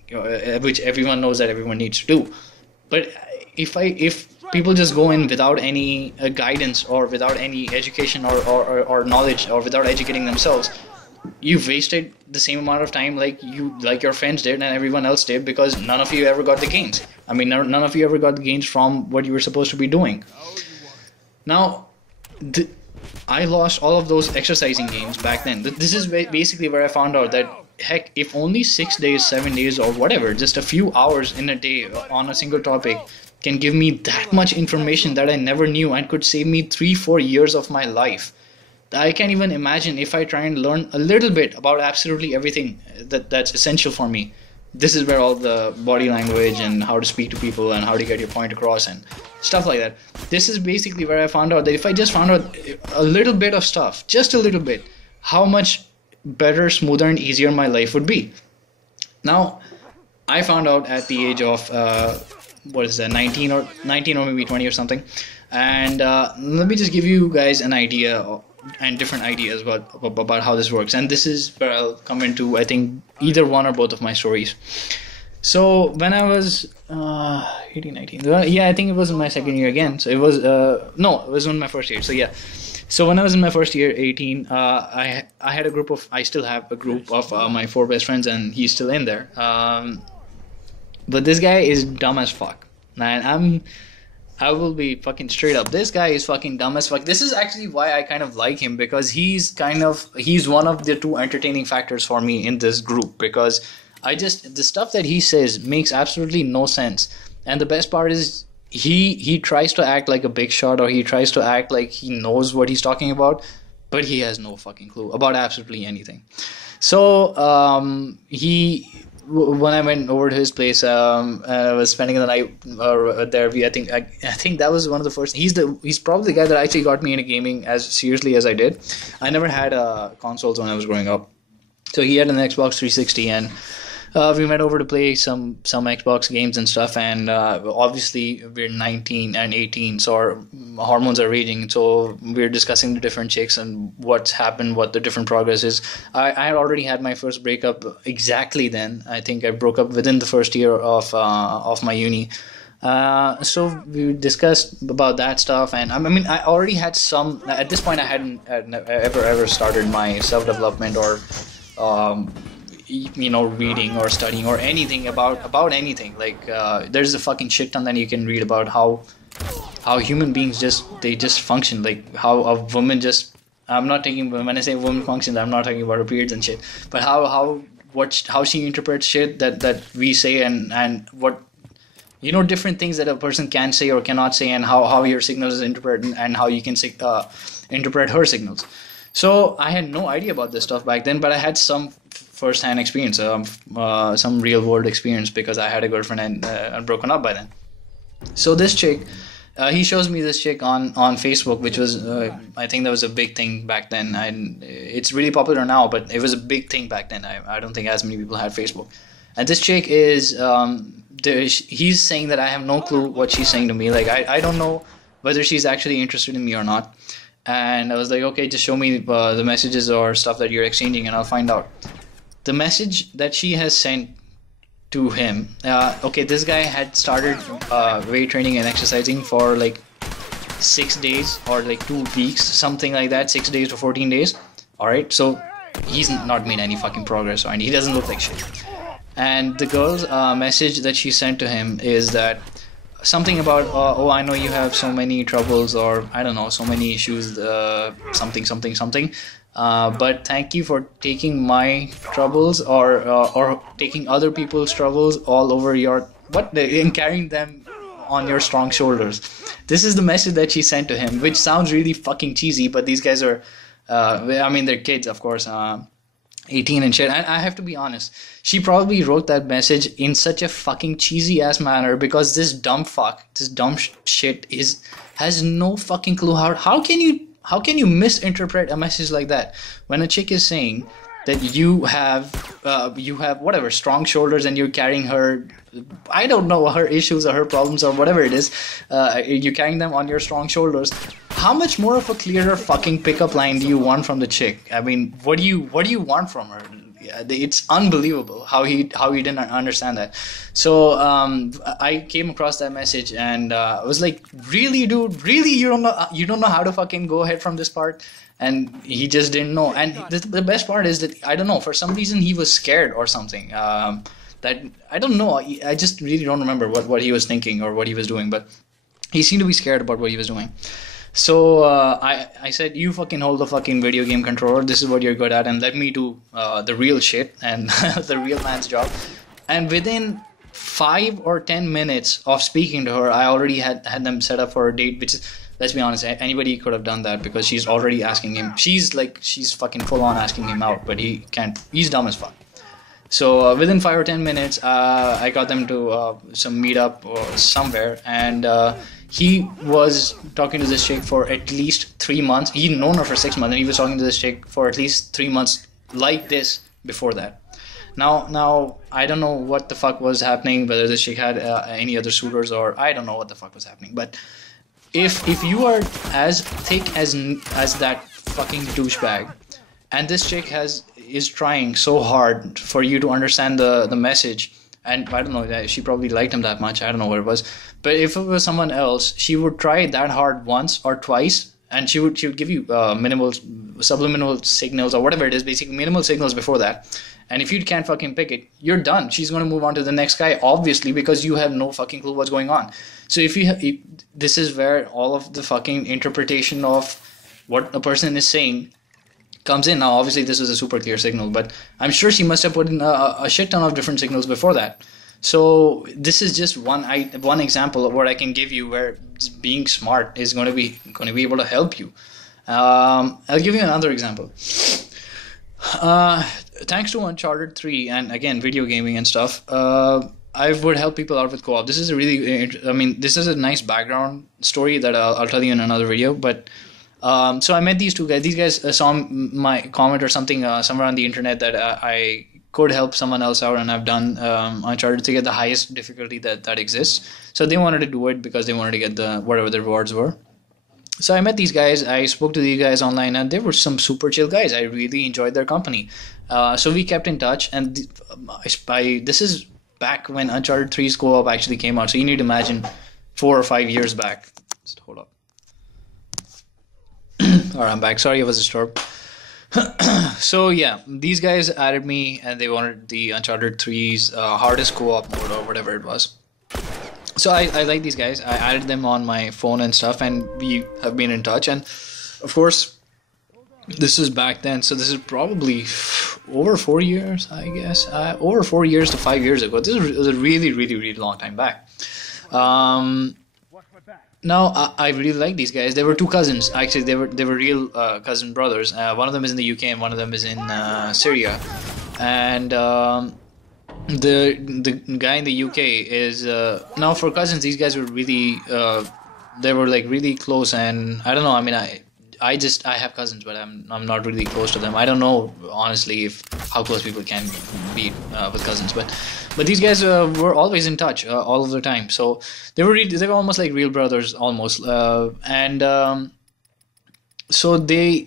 which everyone knows that everyone needs to do. But if people just go in without any guidance or without any education or knowledge, or without educating themselves, you've wasted the same amount of time like your friends did and everyone else did, because none of you ever got the gains. I mean, none of you ever got the gains from what you were supposed to be doing. Now, I lost all of those exercising gains back then. This is basically where I found out that, heck, if only 6 days, 7 days, or whatever, just a few hours in a day on a single topic can give me that much information that I never knew and could save me 3-4 years of my life. I can't even imagine if I try and learn a little bit about absolutely everything that's essential for me. This is where all the body language and how to speak to people and how to get your point across and stuff like that. This is basically where I found out that if I just found out a little bit of stuff, just a little bit, how much better, smoother, and easier my life would be. Now, I found out at the age of 19 or maybe 20 or something, And let me just give you guys an idea and different ideas about how this works. And this is where I'll come into, I think, either one or both of my stories. So when I was 18, 19, yeah, I think it was in my second year again. So it was no, it was in my first year. So yeah, so when I was in my first year, 18, I had a group of, I still have a group of my 4 best friends, and he's still in there. But this guy is dumb as fuck, and I will be fucking straight up. This guy is fucking dumb as fuck. This is actually why I kind of like him, because he's one of the 2 entertaining factors for me in this group, because the stuff that he says makes absolutely no sense. And the best part is he tries to act like a big shot, or he tries to act like he knows what he's talking about, but he has no fucking clue about absolutely anything. So when I went over to his place, I was spending the night there. I think that was one of the first. He's probably the guy that actually got me into gaming as seriously as I did. I never had consoles when I was growing up, so he had an Xbox 360, and we went over to play some Xbox games and stuff. And obviously we're 19 and 18, so our hormones are raging. So we're discussing the different chicks and what's happened, what the different progress is. I had already had my first breakup exactly then. I think I broke up within the first year of my uni. So we discussed about that stuff, and I mean, I already had some. At this point, I hadn't ever started my self-development or reading or studying or anything about anything. Like there's a fucking shit ton that you can read about how human beings just function, like how a woman just, when I say woman functions, I'm not talking about her periods and shit, but how she interprets shit that we say, and what, different things that a person can say or cannot say, and how your signals is interpreted, and how you can interpret her signals. So I had no idea about this stuff back then, but I had some first-hand experience, some real-world experience, because I had a girlfriend and broken up by then. So this chick, he shows me this chick on Facebook, which was, I think that was a big thing back then. It's really popular now, but it was a big thing back then. I don't think as many people had Facebook. And this chick is, he's saying that I have no clue what she's saying to me. Like, I don't know whether she's actually interested in me or not. And I was like, okay, just show me the messages or stuff that you're exchanging, and I'll find out. The message that she has sent to him, okay, this guy had started weight training and exercising for like 6 days or like 2 weeks, something like that, 6 days to 14 days. All right, so he's not made any fucking progress, and he doesn't look like shit. And the girl's message that she sent to him is that something about, oh, I know you have so many troubles, or I don't know, so many issues, something. But thank you for taking my troubles or taking other people's troubles all over and carrying them on your strong shoulders. This is the message that she sent to him, which sounds really fucking cheesy, but these guys are, they're kids, of course, 18 and shit. And I have to be honest, she probably wrote that message in such a fucking cheesy ass manner, because this dumb shit has no fucking clue. How can you misinterpret a message like that when a chick is saying that you have whatever strong shoulders, and you're carrying her, I don't know, her issues or her problems or whatever it is, you're carrying them on your strong shoulders. How much more of a clearer fucking pickup line do you want from the chick? I mean, what do you want from her? It's unbelievable how he didn't understand that. So I came across that message, and I was like, really, dude, really, you don't know how to fucking go ahead from this part? And he just didn't know. And the best part is that, I don't know, for some reason he was scared or something. That I don't know. I just really don't remember what he was thinking or what he was doing, but he seemed to be scared about what he was doing. So I said, you fucking hold the fucking video game controller. This is what you're good at, and let me do the real shit and the real man's job. And within 5 or 10 minutes of speaking to her, I already had them set up for a date, which is, let's be honest, anybody could have done that, because she's already asking him. She's fucking full on asking him out, but he can't. He's dumb as fuck. So within 5 or 10 minutes, I got them to some meetup or somewhere, and he was talking to this chick for at least 3 months. He'd known her for 6 months, and he was talking to this chick for at least 3 months like this before that. Now I don't know what the fuck was happening, whether this chick had any other suitors, or I don't know what the fuck was happening, but if you are as thick as that fucking douchebag, and this chick is trying so hard for you to understand the message, and I don't know, she probably liked him that much. I don't know what it was, but if it was someone else, she would try that hard once or twice, and she would give you minimal subliminal signals or whatever it is, basically minimal signals before that. And if you can't fucking pick it, you're done. She's going to move on to the next guy, obviously, because you have no fucking clue what's going on. So if this is where all of the fucking interpretation of what a person is saying comes in. Now, obviously, this was a super clear signal, but I'm sure she must have put in a shit ton of different signals before that. So this is just one example of what I can give you where being smart is going to be able to help you. I'll give you another example. Thanks to Uncharted 3 and again video gaming and stuff, I would help people out with co-op. This is a really, this is a nice background story that I'll tell you in another video. But so I met these two guys. These guys saw my comment or something somewhere on the internet that I could help someone else out, and I've done Uncharted to get the highest difficulty that exists. So they wanted to do it because they wanted to get whatever the rewards were. So I met these guys, I spoke to these guys online, and they were some super chill guys. I really enjoyed their company. So we kept in touch, and this is back when Uncharted 3's co-op actually came out. So you need to imagine 4 or 5 years back. Just hold up. Alright, I'm back. Sorry, I was disturbed. So yeah, these guys added me, and they wanted the Uncharted 3's hardest co-op mode or whatever it was. So I like these guys. I added them on my phone and stuff, and we have been in touch. And of course, this is back then, so this is probably over 4 years, I guess. Over 4 years to 5 years ago. This was a really, really, really long time back. Now I really like these guys. They were two cousins. Actually, they were real cousin brothers. One of them is in the UK, and one of them is in Syria. And the guy in the UK is now, for cousins, these guys were really they were like really close, and I don't know, I mean, I have cousins, but I'm not really close to them. I don't know honestly how close people can be with cousins, but these guys were always in touch all of the time. So they were almost like real brothers almost, and so the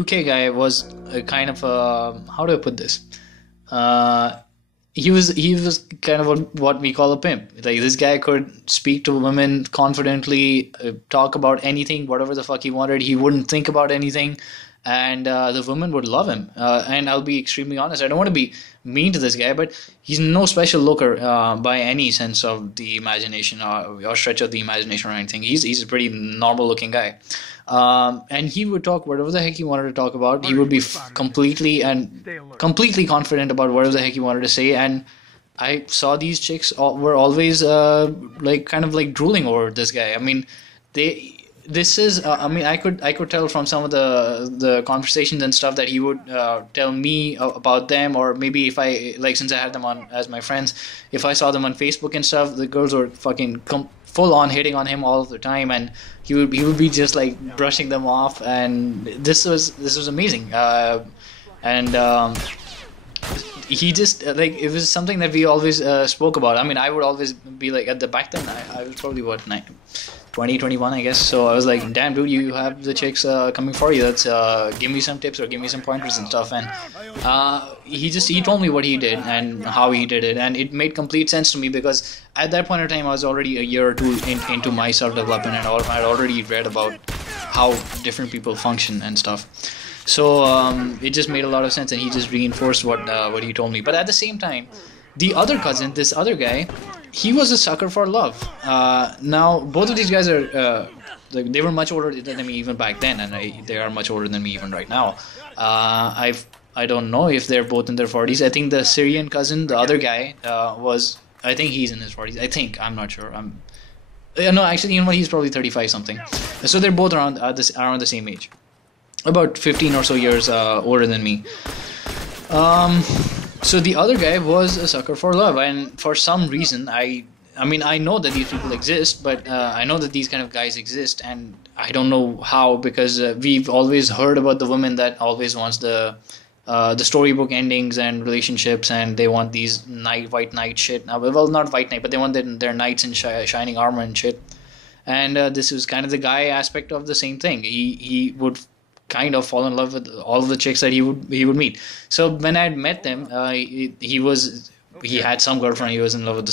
UK guy was a kind of how do I put this? He was kind of what we call a pimp. Like, this guy could speak to women confidently, talk about anything, whatever the fuck he wanted. He wouldn't think about anything, and the women would love him. And I'll be extremely honest, I don't want to be mean to this guy, but he's no special looker by any sense of the imagination or stretch of the imagination or anything. He's a pretty normal looking guy. And he would talk whatever the heck he wanted to talk about. He would be completely confident about whatever the heck he wanted to say. And I saw these chicks were always like kind of like drooling over this guy. I mean, I could tell from some of the conversations and stuff that he would tell me about them, or maybe if I, like, since I had them on as my friends, if I saw them on Facebook and stuff, the girls were fucking full on hitting on him all of the time, and he would be just like brushing them off, and this was amazing. He just like, it was something that we always spoke about. I mean, I would always be like, back then I was probably 20, 21, I guess. So I was like, damn dude, you have the chicks coming for you. Let's give me some tips or give me some pointers and stuff. And he told me what he did and how he did it, and it made complete sense to me, because at that point in time I was already a year or two into my self-development, and I had already read about how different people function and stuff. So it just made a lot of sense, and he just reinforced what he told me. But at the same time, the other cousin, this other guy, he was a sucker for love. Now, both of these guys are, they were much older than me even back then, and they are much older than me even right now. I don't know if they're both in their 40s. I think the Syrian cousin, the other guy, I think he's in his 40s. I'm not sure. No, actually, you know what? He's probably 35 something. So they're both around the same age, about 15 or so years older than me. So the other guy was a sucker for love, and for some reason, I know that these people exist, but I know that these kind of guys exist, and I don't know how, because we've always heard about the woman that always wants the storybook endings and relationships, and they want these white knight shit. Well, not white knight, but they want their knights in shining armor and shit. and this was kind of the guy aspect of the same thing. He would kind of fall in love with all of the chicks that he would meet. So when I had met them, he had some girlfriend. He was in love with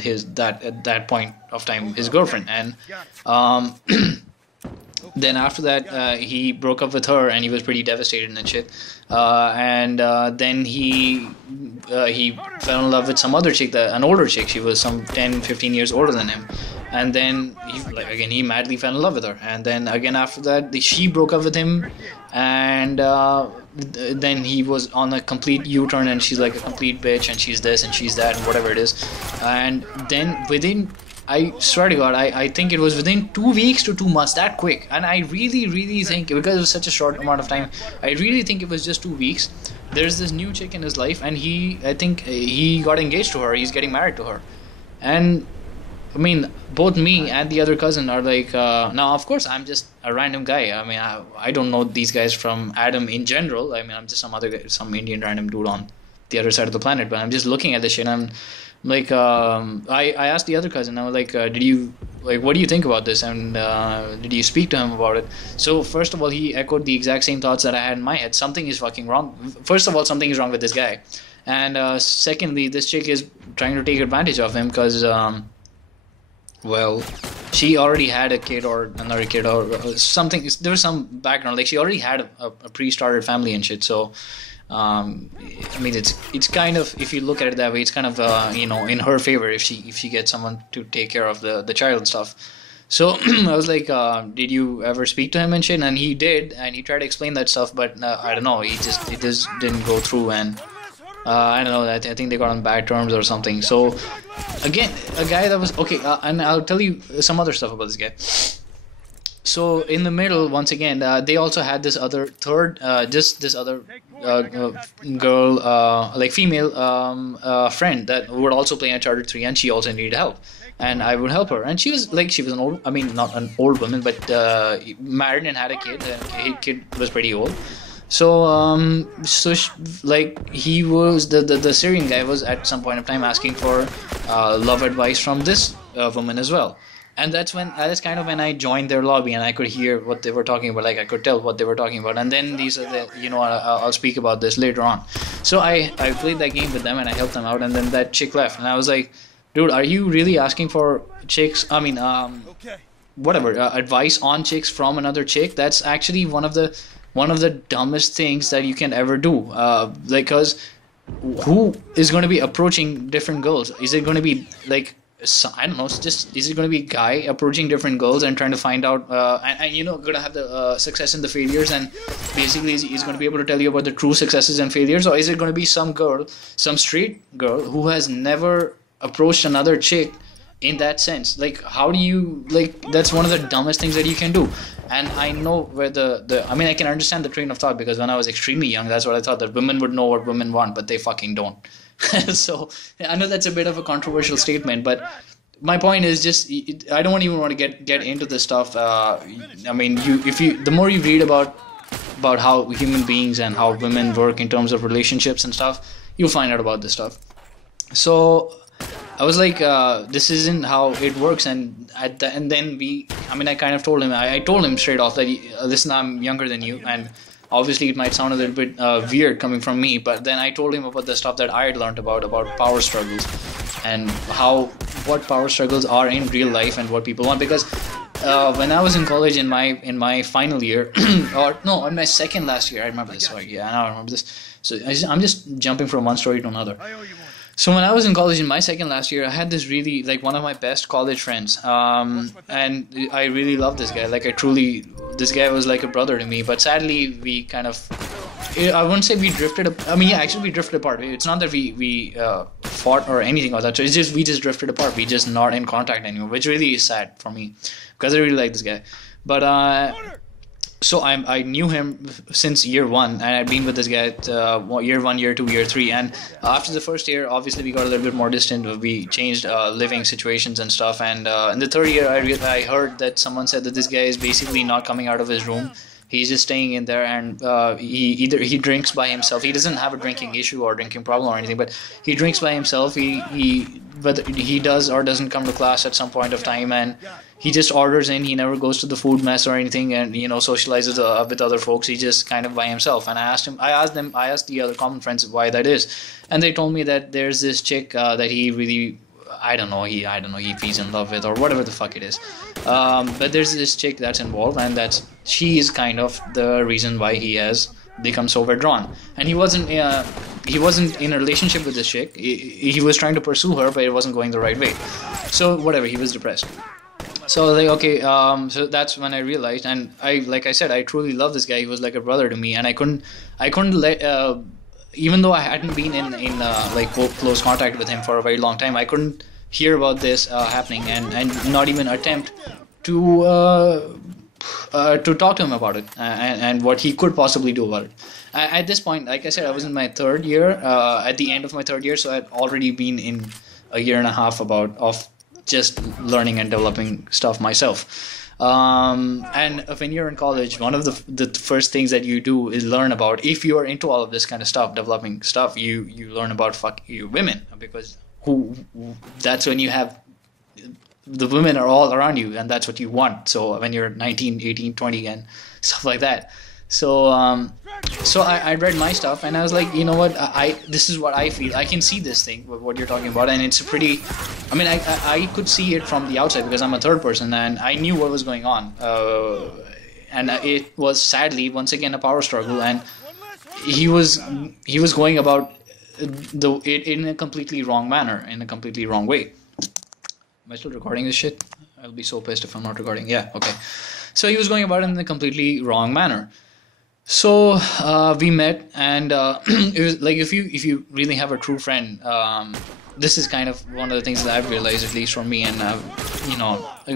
his that at that point of time his girlfriend, and um, then after that he broke up with her, and he was pretty devastated and shit. And then he fell in love with some other chick, an older chick. She was some 10-15 years older than him. And then he madly fell in love with her. And then again after that she broke up with him, and then he was on a complete U-turn, and she's like a complete bitch, and she's this and she's that and whatever it is. And then I swear to God, I think it was within 2 weeks to 2 months, that quick. And I really think, because it was such a short amount of time, I really think it was just 2 weeks. There's this new chick in his life, and I think he got engaged to her. He's getting married to her. And I mean, both me and the other cousin are like, now of course I'm just a random guy. I mean, I don't know these guys from Adam in general. I mean, I'm just some Indian random dude on the other side of the planet. But I'm just looking at this shit, and I'm like, I asked the other cousin, I was like, what do you think about this? And did you speak to him about it? So first of all, he echoed the exact same thoughts that I had in my head. Something is fucking wrong. First of all, something is wrong with this guy. And secondly, this chick is trying to take advantage of him because, well, she already had a kid or another kid or something. There was some background. Like, she already had a pre-started family and shit. So, I mean, it's kind of, if you look at it that way, it's kind of in her favor if she gets someone to take care of the child and stuff. So I was like, did you ever speak to him and shit? And he did, and he tried to explain that stuff, but I don't know, it just didn't go through. And I don't know, I think they got on bad terms or something. So again, a guy that was okay, and I'll tell you some other stuff about this guy. So in the middle, once again, they also had this other girl, like female friend that would also play Uncharted 3, and she also needed help, and I would help her. And she was an old, I mean, not an old woman, but married and had a kid. And kid was pretty old. So he was the Syrian guy was at some point of time asking for love advice from this woman as well. And that's kind of when I joined their lobby, and I could hear what they were talking about. Like, I could tell what they were talking about. And then these are I'll speak about this later on. So I played that game with them, and I helped them out. And then that chick left, and I was like, dude, are you really asking for chicks? I mean, advice on chicks from another chick? That's actually one of the dumbest things that you can ever do. Because who is going to be approaching different girls? Is it going to be like, I don't know, is it going to be a guy approaching different girls and trying to find out, going to have the success and the failures, and basically he's going to be able to tell you about the true successes and failures? Or is it going to be some straight girl who has never approached another chick in that sense? Like, how do you, that's one of the dumbest things that you can do. And I know where I mean, I can understand the train of thought, because when I was extremely young, that's what I thought, that women would know what women want, but they fucking don't. So I know that's a bit of a controversial statement, but my point is just, I don't even want to get into this stuff. I mean, the more you read about how human beings and how women work in terms of relationships and stuff, you'll find out about this stuff. So I was like, this isn't how it works. And then I kind of told him, I told him straight off that, listen, I'm younger than you, and obviously it might sound a little bit weird coming from me, but then I told him about the stuff that I had learned about power struggles, and what power struggles are in real life and what people want. Because when I was in college in my final year, or no, in my second last year, I remember this. Now I remember this. So I'm just jumping from one story to another. So when I was in college in my second last year, I had this really, one of my best college friends, and I really loved this guy. This guy was like a brother to me. But sadly, we kind of, I wouldn't say we drifted. Actually we drifted apart. It's not that we fought or anything like that. So it's just we just drifted apart. We just not in contact anymore, which really is sad for me, because I really like this guy. But so I knew him since year one, and I'd been with this guy at year 1, year 2, year 3. And after the first year, obviously we got a little bit more distant. We changed living situations and stuff. And in the third year, I heard that someone said that this guy is basically not coming out of his room. He's just staying in there, and he drinks by himself. He doesn't have a drinking issue or drinking problem or anything, but he drinks by himself. He whether he does or doesn't come to class at some point of time, and he just orders in. He never goes to the food mess or anything, and socializes with other folks. He's just kind of by himself. And I asked the other common friends why that is, and they told me that there's this chick that he really, I don't know, he's in love with or whatever the fuck it is. But there's this chick that's involved, and she is kind of the reason why he has become so withdrawn. And he wasn't in a relationship with this chick. He was trying to pursue her, but it wasn't going the right way. So whatever, he was depressed. So like, okay, so that's when I realized, and like I said, I truly love this guy. He was like a brother to me, and I couldn't let, even though I hadn't been in like close contact with him for a very long time, I couldn't hear about this happening and not even attempt to talk to him about it and what he could possibly do about it. At this point, like I said, I was in my third year, at the end of my third year, so I'd already been in a year and a half of just learning and developing stuff myself. And when you're in college, one of the first things that you do is learn about, if you are into all of this kind of stuff, developing stuff, you learn about women, because that's when you have, the women are all around you, and that's what you want. So when you're 19, 18, 20 and stuff like that. So I read my stuff, and I was like, you know what, this is what I feel. I can see this thing, what you're talking about, and it's pretty, I mean, I could see it from the outside because I'm a third person, and I knew what was going on. And it was sadly, once again, a power struggle, and he was going about it in a completely wrong manner, in a completely wrong way. Am I still recording this shit? I'll be so pissed if I'm not recording. Yeah, okay. So he was going about it in a completely wrong manner. So we met, and it was like, if you really have a true friend, this is kind of one of the things that I've realized, at least for me, and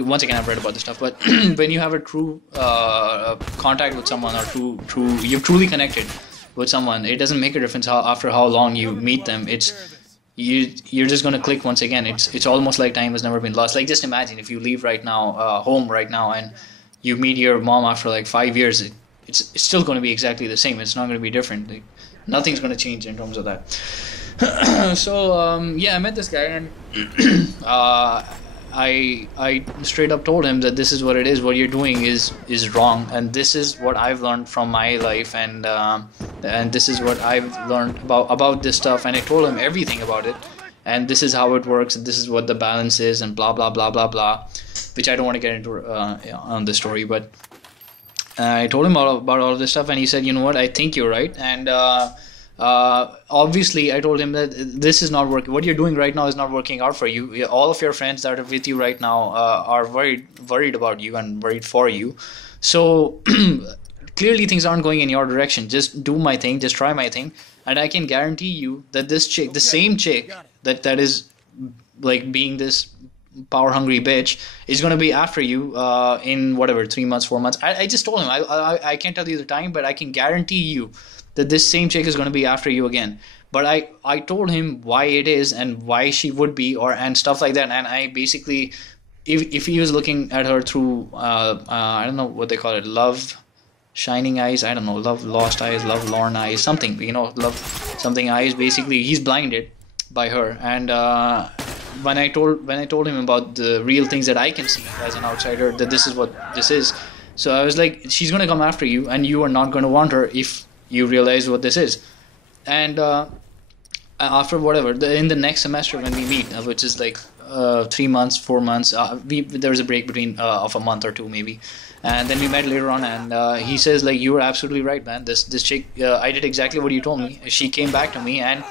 once again, I've read about this stuff, but when you have a true contact with someone, or you've truly connected with someone, it doesn't make a difference after how long you meet them. You're just going to click once again. It's almost like time has never been lost. Like, just imagine if you leave right now, home right now, and you meet your mom after like 5 years, it's still going to be exactly the same. It's not going to be different. Like, nothing's going to change in terms of that. So yeah, I met this guy, and I straight up told him that this is what it is. What you're doing is wrong, and this is what I've learned from my life, and this is what I've learned about this stuff. And I told him everything about it, and this is how it works, and this is what the balance is, and blah blah blah blah blah, which I don't want to get into on this story, but I told him about all of this stuff, and he said, you know what, I think you're right. And obviously I told him that this is not working. What you're doing right now is not working out for you. All of your friends that are with you right now are worried about you and worried for you. So clearly things aren't going in your direction. Just do my thing, just try my thing, and I can guarantee you that this chick, the same chick that is like being this power hungry bitch, is going to be after you in whatever, 3 months, 4 months. I just told him, I can't tell you the time, but I can guarantee you that this same chick is going to be after you again. But I told him why it is and why she would be, and stuff like that. And I basically, if he was looking at her through I don't know what they call it, love shining eyes, I don't know, love lost eyes, love lorn eyes, something, love something eyes, basically he's blinded by her. And when I told him about the real things that I can see as an outsider, that this is what this is, so I was like, she's going to come after you, and you are not going to want her if you realize what this is. And after whatever, in the next semester when we meet, which is like 3 months, 4 months, there was a break between of a month or two maybe, and then we met later on, and he says, like, you were absolutely right, man. This chick, I did exactly what you told me. She came back to me, and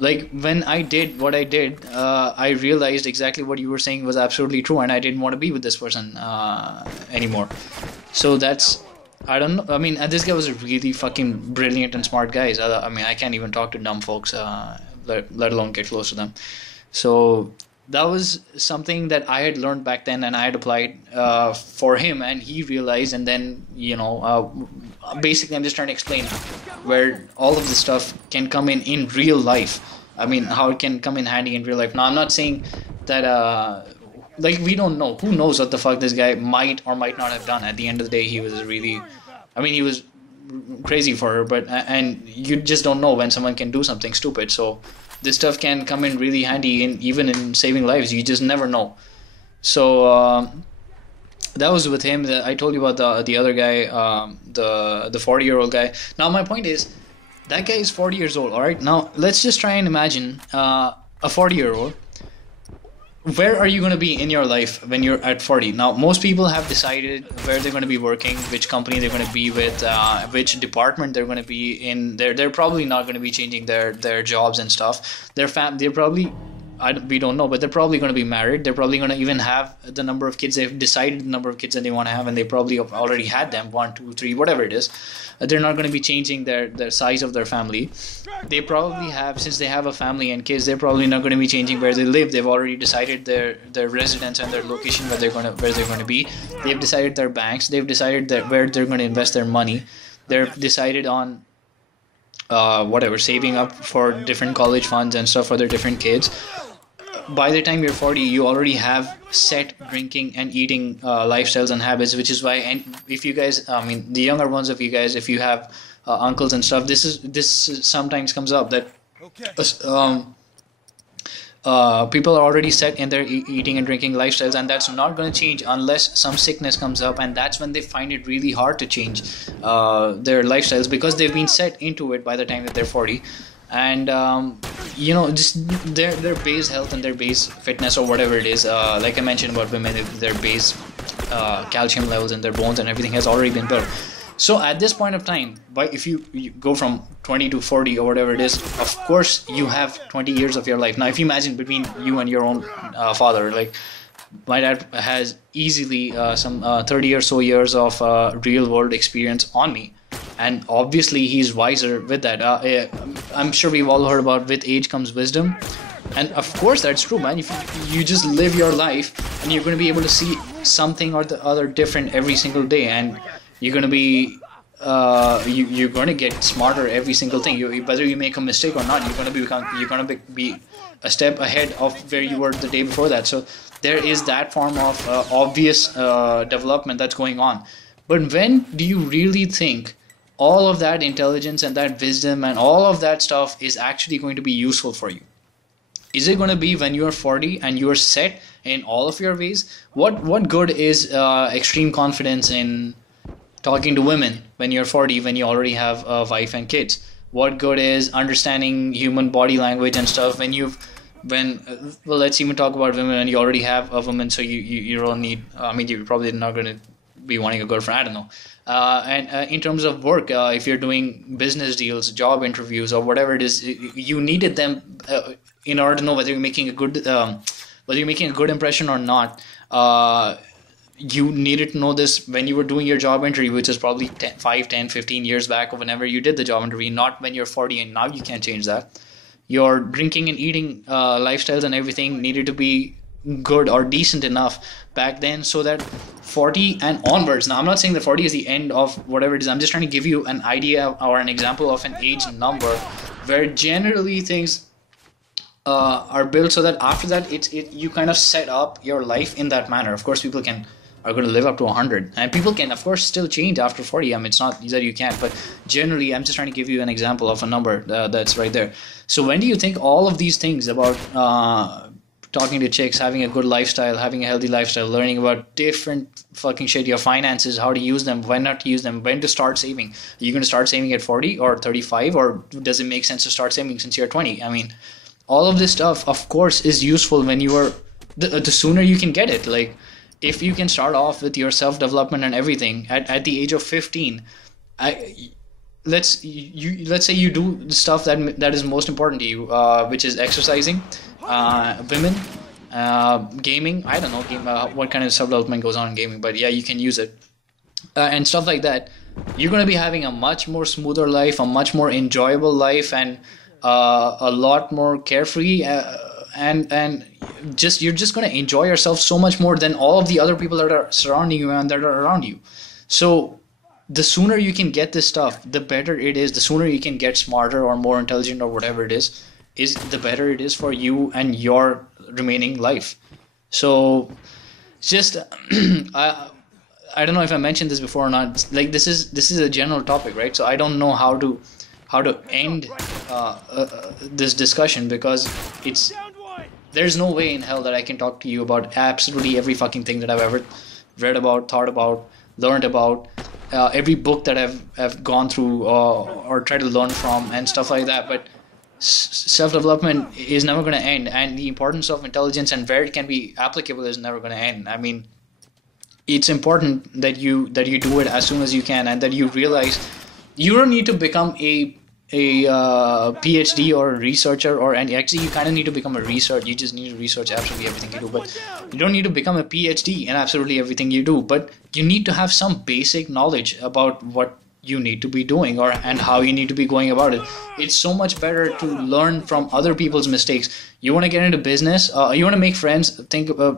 like, when I did what I did, I realized exactly what you were saying was absolutely true, and I didn't want to be with this person anymore. So that's, I don't know. I mean, this guy was a really fucking brilliant and smart guy. I mean, I can't even talk to dumb folks, let alone get close to them. So that was something that I had learned back then, and I had applied for him, and he realized. And then, basically I'm just trying to explain where all of this stuff can come in real life. I mean, how it can come in handy in real life. Now, I'm not saying that like, we don't know. Who knows what the fuck this guy might or might not have done. At the end of the day, he was really, I mean, he was crazy for her, but and you just don't know when someone can do something stupid. So this stuff can come in really handy in even in saving lives. You just never know. So that was with him. I told you about the other guy, the 40-year-old guy. Now my point is, that guy is 40 years old. All right. Now let's just try and imagine a 40-year-old. Where are you going to be in your life when you're at 40? Now, most people have decided where they're going to be working, which company they're going to be with, which department they're going to be in. They're probably not going to be changing their jobs and stuff. They're probably, we don't know, but they're probably going to be married. They're probably going to even have the number of kids. They've decided the number of kids that they want to have, and they probably have already had them, 1, 2, 3, whatever it is. They're not going to be changing their size of their family. They probably have, since they have a family and kids, they're probably not going to be changing where they live. They've already decided their residence and their location, where they're going to be. They've decided their banks. They've decided where they're going to invest their money. They've decided on saving up for different college funds and stuff for their different kids. By the time you're 40, you already have set drinking and eating lifestyles and habits, which is why, and if you guys, I mean, the younger ones of you guys, if you have uncles and stuff, this sometimes comes up that people are already set in their eating and drinking lifestyles, and that's not going to change unless some sickness comes up, and that's when they find it really hard to change their lifestyles, because they've been set into it by the time that they're 40. And just their base health and their base fitness or whatever it is, like I mentioned about women, their base calcium levels in their bones and everything has already been built. So at this point of time, if you go from 20 to 40 or whatever it is, of course you have 20 years of your life. Now if you imagine between you and your own father, like my dad has easily some 30 or so years of real world experience on me. And obviously he's wiser with that. I'm sure we've all heard about with age comes wisdom. And of course that's true, man. If you just live your life, and you're going to be able to see something or the other different every single day, and you're going to be you're going to get smarter every single thing. Whether you make a mistake or not, you're going to be a step ahead of where you were the day before that. So there is that form of obvious development that's going on. But when do you really think all of that intelligence and that wisdom and all of that stuff is actually going to be useful for you? Is it going to be when you're 40 and you're set in all of your ways? What good is extreme confidence in talking to women when you're 40, when you already have a wife and kids? What good is understanding human body language and stuff let's even talk about women, and you already have a woman, so you don't need, you're probably not going to be wanting a girlfriend, I don't know. And in terms of work, if you're doing business deals, job interviews, or whatever it is, you needed them in order to know whether you're making a good impression or not. You needed to know this when you were doing your job interview, which is probably 5, 10, 15 years back, or whenever you did the job interview, not when you're 40 and now you can't change that. Your drinking and eating lifestyles and everything needed to be good or decent enough back then, so that 40 and onwards. Now I'm not saying that 40 is the end of whatever it is. I'm just trying to give you an idea or an example of an age number where generally things are built so that after that you kind of set up your life in that manner. Of course people are going to live up to 100, and people can of course still change after 40. I mean, it's not that you can't, but generally I'm just trying to give you an example of a number that's right there. So when do you think all of these things about talking to chicks, having a good lifestyle, having a healthy lifestyle, learning about different fucking shit, your finances, how to use them, when not to use them, when to start saving? Are you going to start saving at 40 or 35, or does it make sense to start saving since you're 20? I mean, all of this stuff, of course, is useful when you are the sooner you can get it. Like, if you can start off with your self-development and everything at the age of 15, let's say you do the stuff that is most important to you, which is exercising, women, gaming. I don't know what kind of self-development goes on in gaming, but yeah, you can use it, and stuff like that. You're going to be having a much more smoother life, a much more enjoyable life, and a lot more carefree, and you're just going to enjoy yourself so much more than all of the other people that are surrounding you and that are around you. So the sooner you can get this stuff, the better it is. The sooner you can get smarter or more intelligent or whatever it is the better it is for you and your remaining life. So just I don't know if I mentioned this before or not. Like, this is a general topic, right? So I don't know how to end this discussion, because there's no way in hell that I can talk to you about absolutely every fucking thing that I've ever read about, thought about, learned about, every book that I've gone through or tried to learn from and stuff like that. But self-development is never going to end, and the importance of intelligence and where it can be applicable is never going to end. I mean, it's important that you do it as soon as you can, and that you realize you don't need to become a PhD or a researcher, or and actually you kind of need to become a researcher. You just need to research absolutely everything you do, but you don't need to become a PhD in absolutely everything you do. But you need to have some basic knowledge about what you need to be doing, and how you need to be going about it. It's so much better to learn from other people's mistakes. You want to get into business, you want to make friends,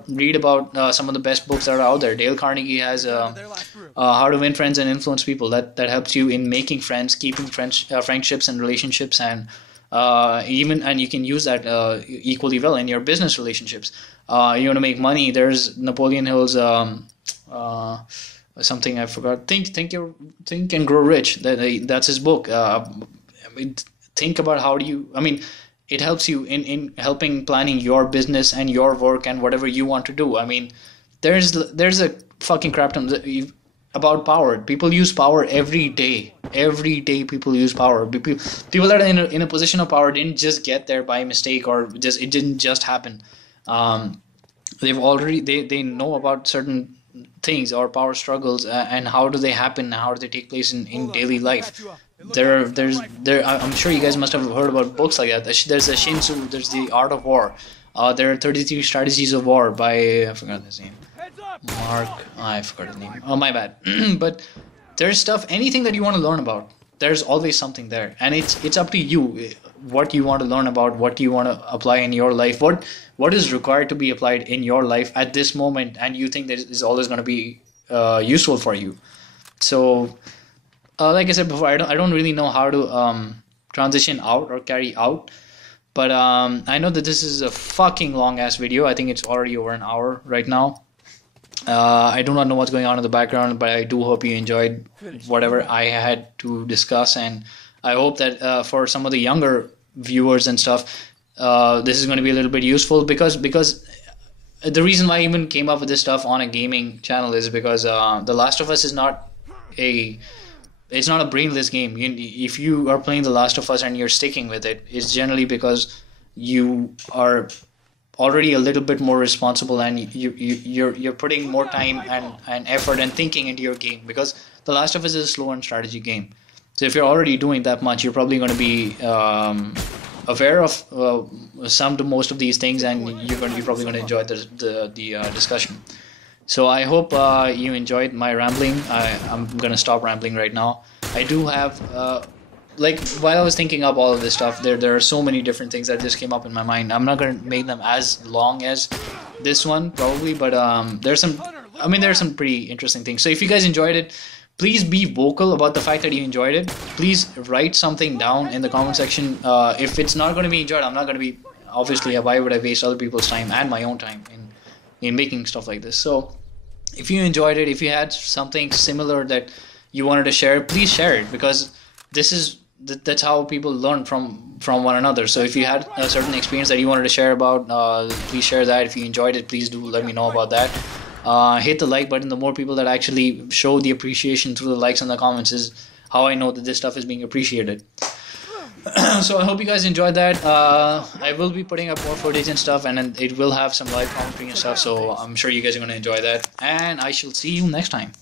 read about some of the best books that are out there. Dale Carnegie has How to Win Friends and Influence People, that helps you in making friends, keeping friendships and relationships, and you can use that equally well in your business relationships. You want to make money, there's Napoleon Hill's something I forgot. Think and Grow Rich. That's his book. Think about how do you. I mean, it helps you in helping planning your business and your work and whatever you want to do. I mean, there's a fucking crap ton about power. People use power every day. Every day people use power. People that are in a position of power didn't just get there by mistake, or it didn't just happen. They've already they know about certain things or power struggles, and how do they happen, how do they take place in daily life. I'm sure you guys must have heard about books like that. There's a Shin Tzu, there's The Art of War, there are 33 Strategies of War by, I forgot his name, I forgot his name, oh my bad. But there's stuff, anything that you want to learn about, there's always something there, and it's up to you what you want to learn about, what you want to apply in your life, what is required to be applied in your life at this moment, and you think that is always going to be useful for you. So like I said before, I don't really know how to transition out or carry out, but I know that this is a fucking long ass video. I think it's already over an hour right now. I do not know what's going on in the background, but I do hope you enjoyed whatever I had to discuss, and I hope that for some of the younger viewers and stuff, this is going to be a little bit useful, because the reason why I even came up with this stuff on a gaming channel is because The Last of Us is not a brainless game. If you are playing The Last of Us and you're sticking with it, it's generally because you are already a little bit more responsible, and you're putting more time and effort and thinking into your game, because The Last of Us is a slow and strategy game. So if you're already doing that much, you're probably going to be aware of some to most of these things, and you're probably going to enjoy the discussion. So I hope you enjoyed my rambling. I'm going to stop rambling right now. I do have while I was thinking up all of this stuff, there are so many different things that just came up in my mind. I'm not going to make them as long as this one probably, but there's some pretty interesting things. So if you guys enjoyed it, please be vocal about the fact that you enjoyed it. Please write something down in the comment section. If it's not going to be enjoyed, I'm not going to be, obviously, why would I waste other people's time and my own time in making stuff like this? So if you enjoyed it, if you had something similar that you wanted to share, please share it, because that's how people learn from one another. So if you had a certain experience that you wanted to share about, please share that. If you enjoyed it, please do let me know about that. Hit the like button. The more people that actually show the appreciation through the likes and the comments is how I know that this stuff is being appreciated. So I hope you guys enjoyed that. I will be putting up more footage and stuff, and it will have some live commentary and stuff, so I'm sure you guys are going to enjoy that, and I shall see you next time.